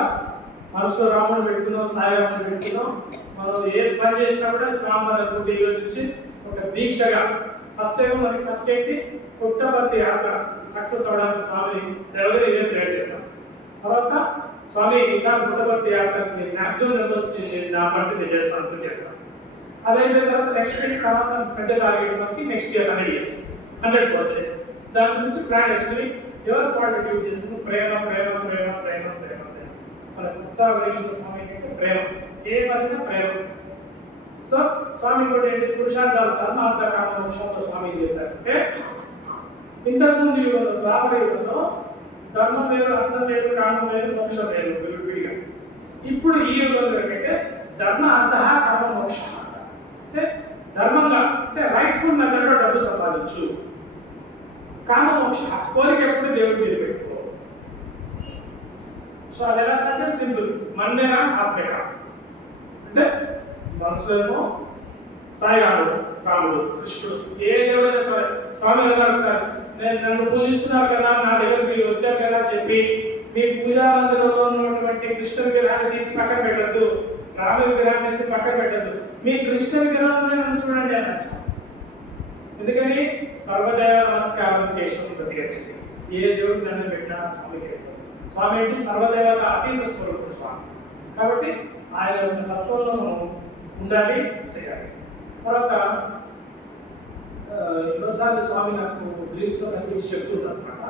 మనసులో రాముడు పెట్టుకున్నాం, సాయిరాముడు పెట్టుకున్నాం. మనం ఏ పని చేసినా కూడా స్వామి అనుకుంటే ఈ రోజు నుంచి ఒక దీక్షగా ఫస్ట్ ఏంటి పుట్టపర్తి యాత్ర సక్సెస్ అవ్వడానికి స్వామిని రెగ్యులర్ ఇదే ప్రేయర్ చేద్దాం. తర్వాత స్వామి ఈసారి పుట్టపర్తి యాత్రకి మ్యాక్సిమం నెంబర్స్ నా పట్టి నేను చేస్తాను చెప్తాను. అదైపోయిన తర్వాత నెక్స్ట్ వీక్ తర్వాత పెద్ద టార్గెట్ మనకి నెక్స్ట్ ఇయర్ 100 years 100 బర్త్డే. దాని గురించి ప్లాన్ చేసుకుని ఎవరు పార్ట్ యూజ్ చేసుకుని ప్రేమ ప్రేమ ప్రేమ ప్రేమ ప్రేమ ప్రేమ మన సత్సాగరేశ్వర స్వామి ఏంటంటే ప్రేమ, ఏ పనిగా ప్రేమ. సో స్వామి కూడా ఏంటి పురుషార్థాలు ధర్మార్థ కామ మోక్షంతో స్వామి ఏం చెప్పారంటే ఇంతకుముందు యుగంలో ద్వాపర యుగంలో ధర్మం వేరు, అర్థం వేరు, కామం వేరు, మోక్షం వేరు విడివిడిగా. ఇప్పుడు ఈ యుగంలో ఏంటంటే ధర్మ అర్థ కామ మోక్ష అంటే ధర్మంగా అంటే రైట్ఫుల్ మెథడ్లో డబ్బు సంపాదించు, కామ మోక్ష కోరిక ఎప్పుడు దేవుడి మీద పెట్టుకో. సో అది ఎలా సాధ్యం? సింపుల్. మన్నేనా ఆత్మిక అంటే మనసులో ఏమో సాయిరాముడు, రాముడు, కృష్ణుడు, ఏ దేవుడైనా సరే. స్వామి అన్నారు సార్, నేను నన్ను పూజిస్తున్నారు కదా, నా దగ్గరికి వచ్చారు కదా అని చెప్పి మీ పూజా మందిరంలో ఉన్నటువంటి కృష్ణ విగ్రహాన్ని తీసి పక్కన పెట్టద్దు, రామ విగ్రహాన్ని తీసి పక్కన పెట్టద్దు, మీ కృష్ణ విగ్రహంలో నన్ను చూడండి అన్నారు స్వామి. ఎందుకని సర్వదేవ నమస్కారం కేశవం ప్రతిగచ్చింది. ఏ దేవుడికి నన్ను పెట్టినా స్వామికి స్వామి ఏంటి సర్వదేవత అతీత స్వరూపుడు స్వామి. కాబట్టి ఆయన యొక్క తత్వంలో మనం ఉండాలి, చేయాలి. తర్వాత ఎన్నోసార్లు స్వామి నాకు డ్రీమ్స్లో కనిపించి చెప్తున్నారు అనమాట.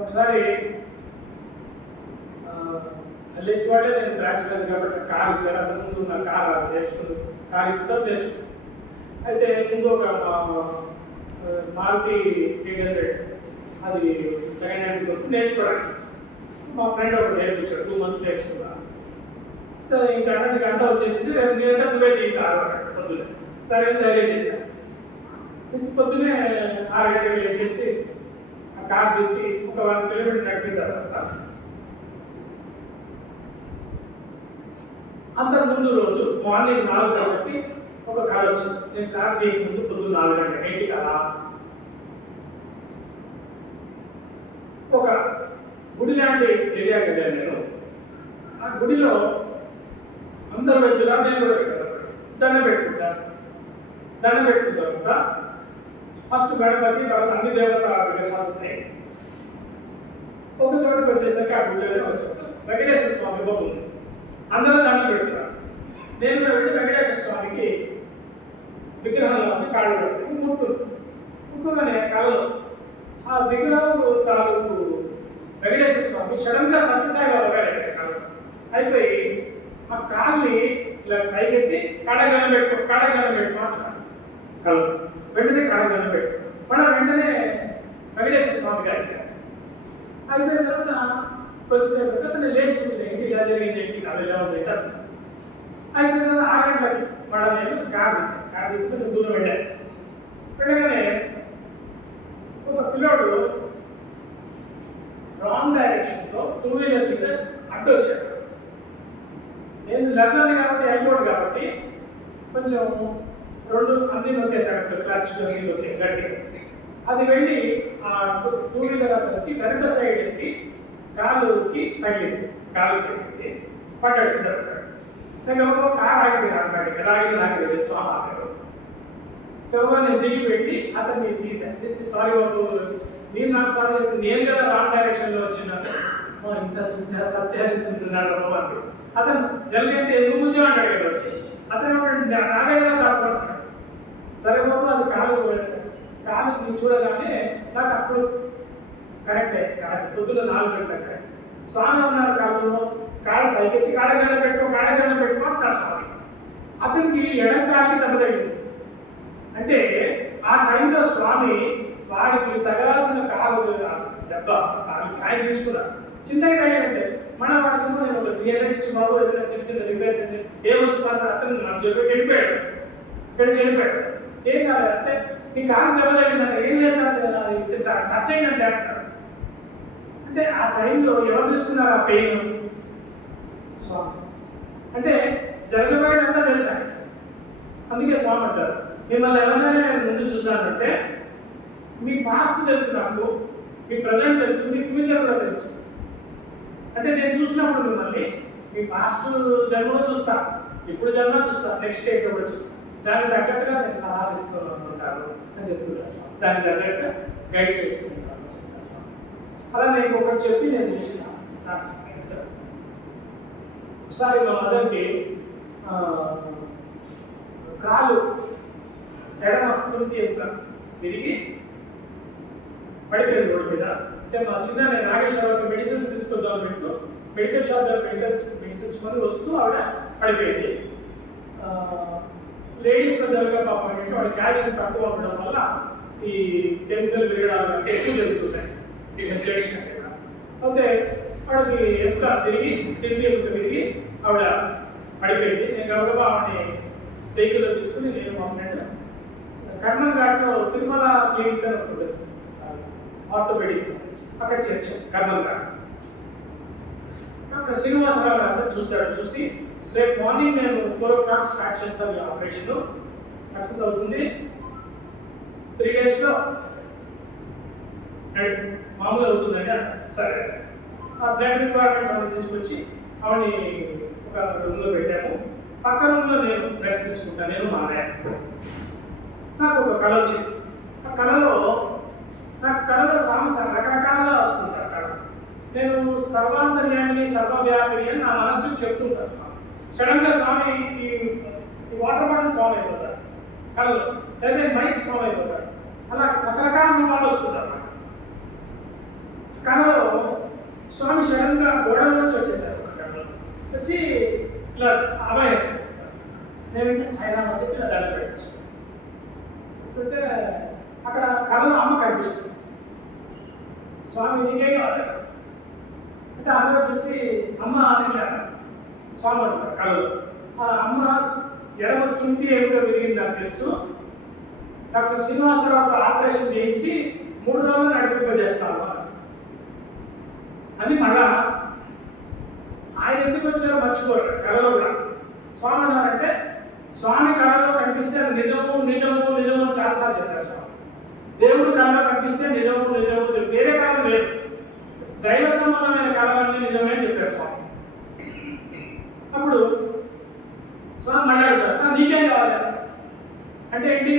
ఒకసారి ఎల్ఐసి వాళ్ళే నేను బ్రాంచ్ లేదు కాబట్టి కార్ ఇచ్చారు. అంతకుముందు నా కార్ నేర్చుకుని కార్ ఇచ్చిన నేర్చుకున్నాను. అయితే ముందు ఒక మారుతి 800 అది సెకండ్ హ్యాండ్ కొరకు నేర్చుకోవడానికి మా ఫ్రెండ్ ఒకటి నేర్పించాడు. 2 months నేర్చుకున్నాను. ఇంకా అన్నట్టు గంట వచ్చేసింది, నేనంతా నువ్వే ఈ కారు అన్నాడు పొద్దున్నే. సరే ధైర్యం చేశాను. తీసి పొద్దునే 6 గంటలకు లేచేసి ఆ కార్ తీసి ఒక 1 kilometer నడిపిన తర్వాత అంతకుముందు రోజు మార్నింగ్ 4 గంటలకి ఒక కళ వచ్చింది. నేను కార్ తీయకముందు పొద్దున్న 4 గంటలకి ఏంటి కళ? ఒక గుడి లాంటి ఏరియాకి వెళ్ళాను నేను. ఆ గుడిలో అందరూ వెళ్తున్నారు, నేను కూడా వెళ్తాను. దండం పెట్టుకుంటాను. దండం పెట్టుకున్న తర్వాత ఫస్ట్ గణపతి, తర్వాత అన్ని దేవత విగ్రహాలు ఉంటాయి. ఒక చోటుకి వచ్చేసరికి ఆ గుడిలో ఒక చోట వెంకటేశ్వర స్వామి బొమ్మ ఉంది. అందరూ దండం పెడుతున్నారు. నేను కూడా వెళ్ళి వెంకటేశ్వర స్వామికి విగ్రహంలో ఉంది కాళ్ళు పెట్టుకుని ముట్టుగానే కళలో ఆ విగ్రహం తాలూకు వెంకటేశ్వర స్వామి సడన్గా సత్యసాయి బాబా గారు కాళ్ళు అయిపోయి ఆ కాళ్ళని ఇలా పైకెత్తి కాడగలం పెట్టుకో అంటున్నాను. కళ్ళు వెంటనే కాడగలం పెట్టు మన వెంటనే వెంకటేశ్వర స్వామి గారికి అయిపోయిన తర్వాత కొద్దిసేపు తర్వాత నేను లేచి కూర్చున్నాను. ఏంటి ఇలా జరిగింది, ఏంటి కళ్ళు ఇలా ఉంది అయిపోయిన తర్వాత 6 గంటలకి మళ్ళీ నేను కార్ తీసుకుని దూరం వెళ్ళగానే ఒక పిల్లోడు రాంగ్ డైరెక్షన్లో 2 wheeler మీద అడ్డు వచ్చాడు. నేను లర్నర్ కాబట్టి ఎయిర్పోర్ట్ కాబట్టి కొంచెం 2 అన్ని నొక్కేసాడు, క్లచ్ నొక్కేసి అది వెళ్ళి ఆ 2 wheeler అతనికి వెనక సైడ్ ఎక్కి కాలుకి తగిలింది. పడ్డాడు కింద పడ్డాడు. నాకు ఎవరో కారు ఆగిపోయింది అన్నమాట. లాగిలేదు స్వామి ఆగారు. ఎవరో నేను దిగి పెట్టి అతన్ని తీశాను. సారీ బాబు, మీరు నాకు సారీ చెప్పి నేను కదా రాంగ్ డైరెక్షన్లో వచ్చినాను, ఇంత సత్యహరిస్తున్నాడు బాబు అంటే అతను జరిగంటే ఎందుకు ఉద్యోగం అంటాడు కదా వచ్చి. అతను నాదే కదా తప్పు అంటున్నాడు. సరే బాబు, అది కాలు చూడగానే నాకు అప్పుడు కరెక్టే. పొద్దున్న 4 గంటలకు స్వామి ఉన్నారు కాలంలో కాళ్ళు పైకెత్తి కాడగల్ల పెట్టుకో అంటారు స్వామి. అతనికి ఎడం కాలికి దెబ్బ తగిలింది. అంటే ఆ టైంలో స్వామి వాడికి తగలాల్సిన కాలు దెబ్బ ఆయన తీసుకున్నారు. చిన్నగా తగిలింటే మనం వాడికి నేను ఒక 300 ఇచ్చి బాబు ఏదైనా చిన్న రిపేర్స్ ఏమవుతుంది సార్ అతను నాకు చెప్పి వెళ్ళిపోయాడు. ఏం కాలేదు అంటే నీ కాలు దెబ్బ తగిలిందంటే ఏం లేదు సార్ టచ్ అయిందంటే అంటారు. అంటే ఆ టైంలో ఎవరు తీసుకున్నారు ఆ పెయిన్? స్వామి. అంటే జరగబోయేదంతా తెలుసా. అందుకే స్వామి అంటారు, మిమ్మల్ని ఎవరైనా నేను ముందు చూశానంటే మీ పాస్ట్ తెలుసు నాకు, మీ ప్రజెంట్ తెలుసు, మీ ఫ్యూచర్ కూడా తెలుసు. అంటే నేను చూసినప్పుడు మిమ్మల్ని మీ పాస్ట్ జన్మలో చూస్తా, ఇప్పుడు జన్మ చూస్తా, నెక్స్ట్ స్టేట్లో కూడా చూస్తా. దానికి తగ్గట్టుగా నేను సలహాలు ఇస్తూ ఉంటాను అని చెప్తుంటాను స్వామి. దానికి తగ్గట్టుగా గైడ్ చేస్తూ ఉంటాను స్వామి. అలా నేను ఒకటి చెప్పి నేను చూస్తాను. ఒకసారి మా మదర్కి కాలు ఎడమ తుంటి యొక్క విరిగి పడిపోయింది రోడ్డు మీద. అంటే మా చిన్న నేను నాగేశ్వరరావు మెడిసిన్స్ తీసుకొద్దాం పెడుతూ మెడికల్ షాప్ దగ్గర మెడిసిన్స్ కొని వస్తూ ఆవిడ పడిపోయింది. లేడీస్లో జరిగే పాపం ఏంటంటే వాడి కాల్షియం తక్కువ ఉండడం వల్ల ఈ కెమికల్ విరగడాలు అంటే ఎక్కువ జరుగుతున్నాయి ఈ వెంటిలేషన్ అంటే. అయితే వాడికి ఎముక తిరిగి ఎముక తిరిగి ఆవిడ పడిపోయింది. నేను గబగబా ఆవిడని వెహికల్లో తీసుకుని నేను మా ఫ్రెండ్ కర్మన్ ఘాట్లో తిరుమల క్లినిక్ అని ఉంటుంది ఆర్థోపెడిక్స్ అక్కడ చేర్చాం కర్మన్ ఘాట్. డాక్టర్ శ్రీనివాసరావు గారు చూశాడు. చూసి రేపు మార్నింగ్ నేను 4 o'clock స్టార్ట్ చేస్తాను ఈ ఆపరేషన్, సక్సెస్ అవుతుంది, 3 daysలో మామూలు అవుతుందండి అన్నాడు. సరే ఆ బ్లడ్ రిక్వైర్మెంట్స్ అన్ని తీసుకొచ్చి ఆవిడని ఒక రూమ్లో పెట్టాము. పక్క రూమ్లో నేను రెస్ట్ తీసుకుంటాను, నేను మా అన్నయ్య. నాకు ఒక కళ వచ్చింది. ఆ కళలో స్వామి రకరకాలుగా వస్తుంటారు కళ. నేను సర్వాంతర్యామిని సర్వవ్యాపిని అని నా మనస్సుకు చెప్తుంటాను. స్వామి సడన్గా స్వామి ఈ వాటర్ బాటిల్ స్వామి అయిపోతారు కళలో, లేదా మైక్ స్వామి అయిపోతారు. అలా రకరకాల రూపాలు వస్తుంటారు నాకు కళలో. స్వామి సడన్గా గోడల నుంచి వచ్చేసారు. కళలో వచ్చి ఇలా అభయస్తారు. నేనంటే సాయిరామ చెప్పి ఇలా దండ పెట్టచ్చు. అంటే అక్కడ కళలో అమ్మ కనిపిస్తుంది. స్వామి నీకేం కావాలి అంటే అందరూ చూసి అమ్మ అని స్వామి అంటారు కళలో. ఆ అమ్మ ఎడమ తుంటి ఎముక విరిగింది నాకు తెలుసు, డాక్టర్ శ్రీనివాసరావుతో ఆపరేషన్ చేయించి 3 రోజులు నడిపింపజేస్తాను అని. మళ్ళా ఆయన ఎందుకు వచ్చారో మర్చిపోరు కళలో కూడా. స్వామి అన్నారంటే స్వామి కళలో కనిపిస్తే నిజము నిజము నిజము చాలాసార్లు చెప్పారు స్వామి. దేవుడు కళలో కనిపిస్తే నిజము నిజము చెప్పి వేరే కళలు లేదు, దైవ సంబంధమైన కళలన్నీ నిజమే చెప్పారు స్వామి. అప్పుడు స్వామి మళ్ళీ అడుగుతారు నీకేం కావాలి అంటే ఏంటి,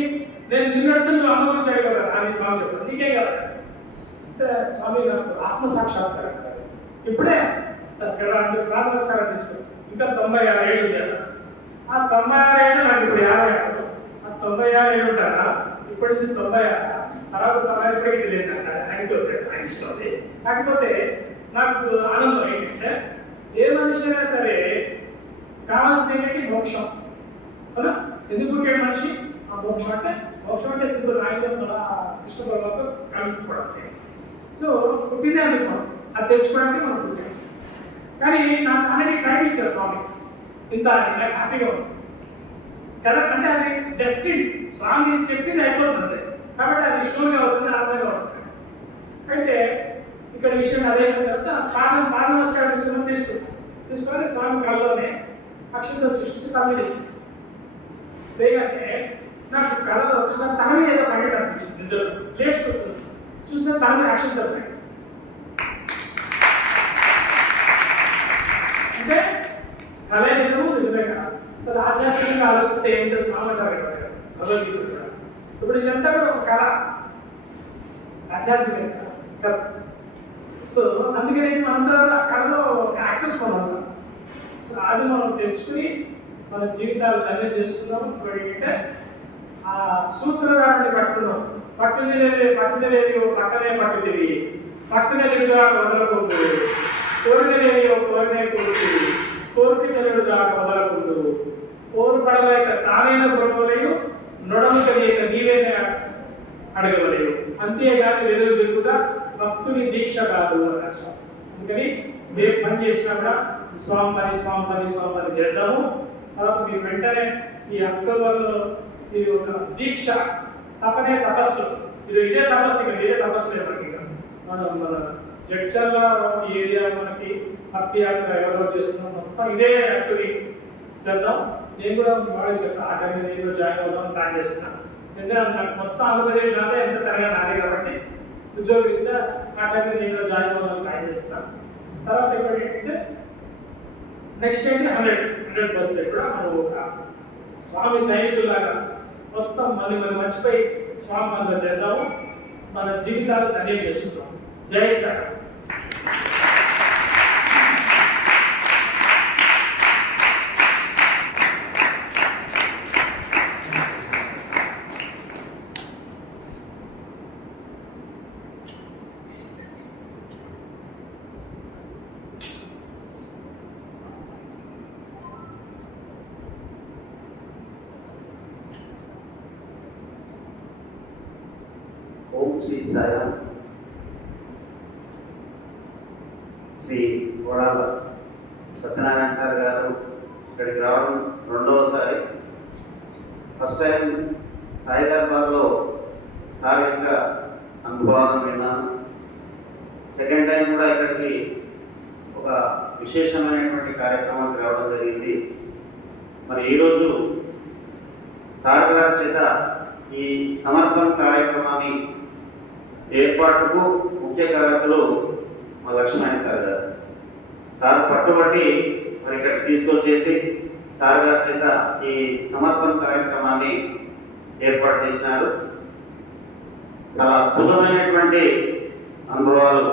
నేను నిన్ను అడుగుతూ నువ్వు అమ్మ గురించి అడిగావు కదా అని స్వామి చెప్పారు. నీకేం కావాలి అంటే స్వామి నాకు ఆత్మసాక్షాత్కారం కాదు ఇప్పుడే ప్రాతస్కారం తీసుకుని ఇంకా 96 ఏళ్ళు ఉంది అన్న. ఆ 96 ఏళ్ళు నాకు ఇప్పుడు 56. ఆ 96 ఏళ్ళు ఉంటారా ఇప్పటి నుంచి 96 తర్వాత 90 ఇప్పటికీ తెలియదు నాకు. ఆయనకి వస్తుంది. కాకపోతే నాకు ఆనందం ఏంటంటే ఏ మనిషి అయినా సరే కావాల్సింది ఏంటి మోక్షం కదా. ఎందుకు పుట్టాడు మనిషి? ఆ మోక్షం అంటే సింపుల్ ఆయన మన కృష్ణ పరమాత్మతో కలిసిపోవడం. సో పుట్టిందే అందుకు మనం అది తెచ్చుకోవడానికి మనం పుట్టాం. కానీ నాకు అన్నిటికీ టైం ఇచ్చారు స్వామి. ఇంత నాకు హ్యాపీగా ఉంది కదా. అంటే అది డెస్టిన్, స్వామి చెప్పింది అయిపోతుంది కాబట్టి అది షూర్గా అవుతుంది, ఆనందంగా ఉంటుంది. అయితే ఇక్కడ విషయం అదైపోయిన తర్వాత పాద నమస్కారం తీసుకొని స్వామి కళ్ళలోనే అక్షంతో సృష్టించి తల మీద వేసింది. లేదంటే నాకు కళలో ఒకసారి తల మీద ఏదో పడేట అనిపించింది. నిద్రలో లేచుకుంటుంది చూస్తే తల మీద అక్షంతో ఉన్నాయి. అంటే కళే నిజము నిజమే కదా. అసలు ఆధ్యాత్మికంగా ఆలోచిస్తే ఏమిటో సామాన్య భగవద్గీత కూడా. ఇప్పుడు ఇదంతా కూడా ఒక కళ, ఆధ్యాత్మిక కళ. సో అందుకని మనందరూ ఆ కళలో యాక్టర్స్ మనం ఉంటాం. సో అది మనం తెలుసుకుని మన జీవితాలు ధన్యం చేసుకున్నాం. ఇప్పుడు ఏంటంటే ఆ సూత్రధారుని పట్టుకున్నాం. పట్టుదలేదు పట్టనే పట్టుదివి, పట్టునెదురుగా వదలకుండు, కోరినలేని కోరినే కోరుకు, కోరిక చెల్లెడుగా వదలకుండు, కోరు పడలేక తానైన గొడవలేవు, నొడము తెలియక నీవేనే అడగవలేవు, అంతేగాని వెలుగు తిరుగుగా భక్తుని దీక్ష కాదు అన్నారు స్వామి. అందుకని మేము పని చేసినా కూడా స్వామి పని చేద్దాము. తర్వాత మీరు వెంటనే ఈ అక్టోబర్లో ఇది ఒక దీక్ష, తపనే తపస్సు. ఇదే తపస్సు, ఇక వేరే తపస్సు లేదు మనకి. మన జడ్చర్ల ఏరియా మనకి భక్తి యాత్ర ఎవరో చేస్తున్నాం, మొత్తం ఇదే యాక్టివిటీ చేద్దాం. నేను కూడా వాళ్ళకి చెప్తాను, ఆ టైంలో నేను జాయిన్ అవుదాం ప్లాన్ చేస్తున్నాను. ఎందుకంటే నాకు మొత్తం ఆంధ్రప్రదేశ్ నాదే, ఎంత తెలంగాణ నాదే కాబట్టి ఉద్యోగరీత్యా ఆ టైంలో నేను జాయిన్ అవుదాం ప్లాన్ చేస్తున్నాను. తర్వాత ఇక్కడ ఏంటంటే నెక్స్ట్ ఏంటి 100 బర్త్డే కూడా మనం ఒక స్వామి సైనికుల్లాగా మొత్తం మనం మర్చిపోయి స్వామి మనలో చేద్దాము, మన జీవితాలు ధన్యం చేసుకుంటాం. జై సార్. శ్రీ సాయం శ్రీ గోడాల సత్యనారాయణ సార్ గారు ఇక్కడికి రావడం రెండవసారి. ఫస్ట్ టైం సాయి దర్బార్లో సార్ యొక్క అనుభవాలను విన్నాను. సెకండ్ టైం కూడా ఇక్కడికి ఒక విశేషమైనటువంటి కార్యక్రమానికి రావడం జరిగింది. మరి ఈరోజు సార్ గారి చేత ఈ సమర్పణ కార్యక్రమాన్ని ఏర్పాటుకు ముఖ్య కారకులు మా లక్ష్మణ సార్ గారు. సార్ పట్టుబట్టి మరి ఇక్కడ తీసుకొచ్చేసి సార్ గారి చేత ఈ సమర్పణ కార్యక్రమాన్ని ఏర్పాటు చేసినారు. చాలా అద్భుతమైనటువంటి అనుభవాలు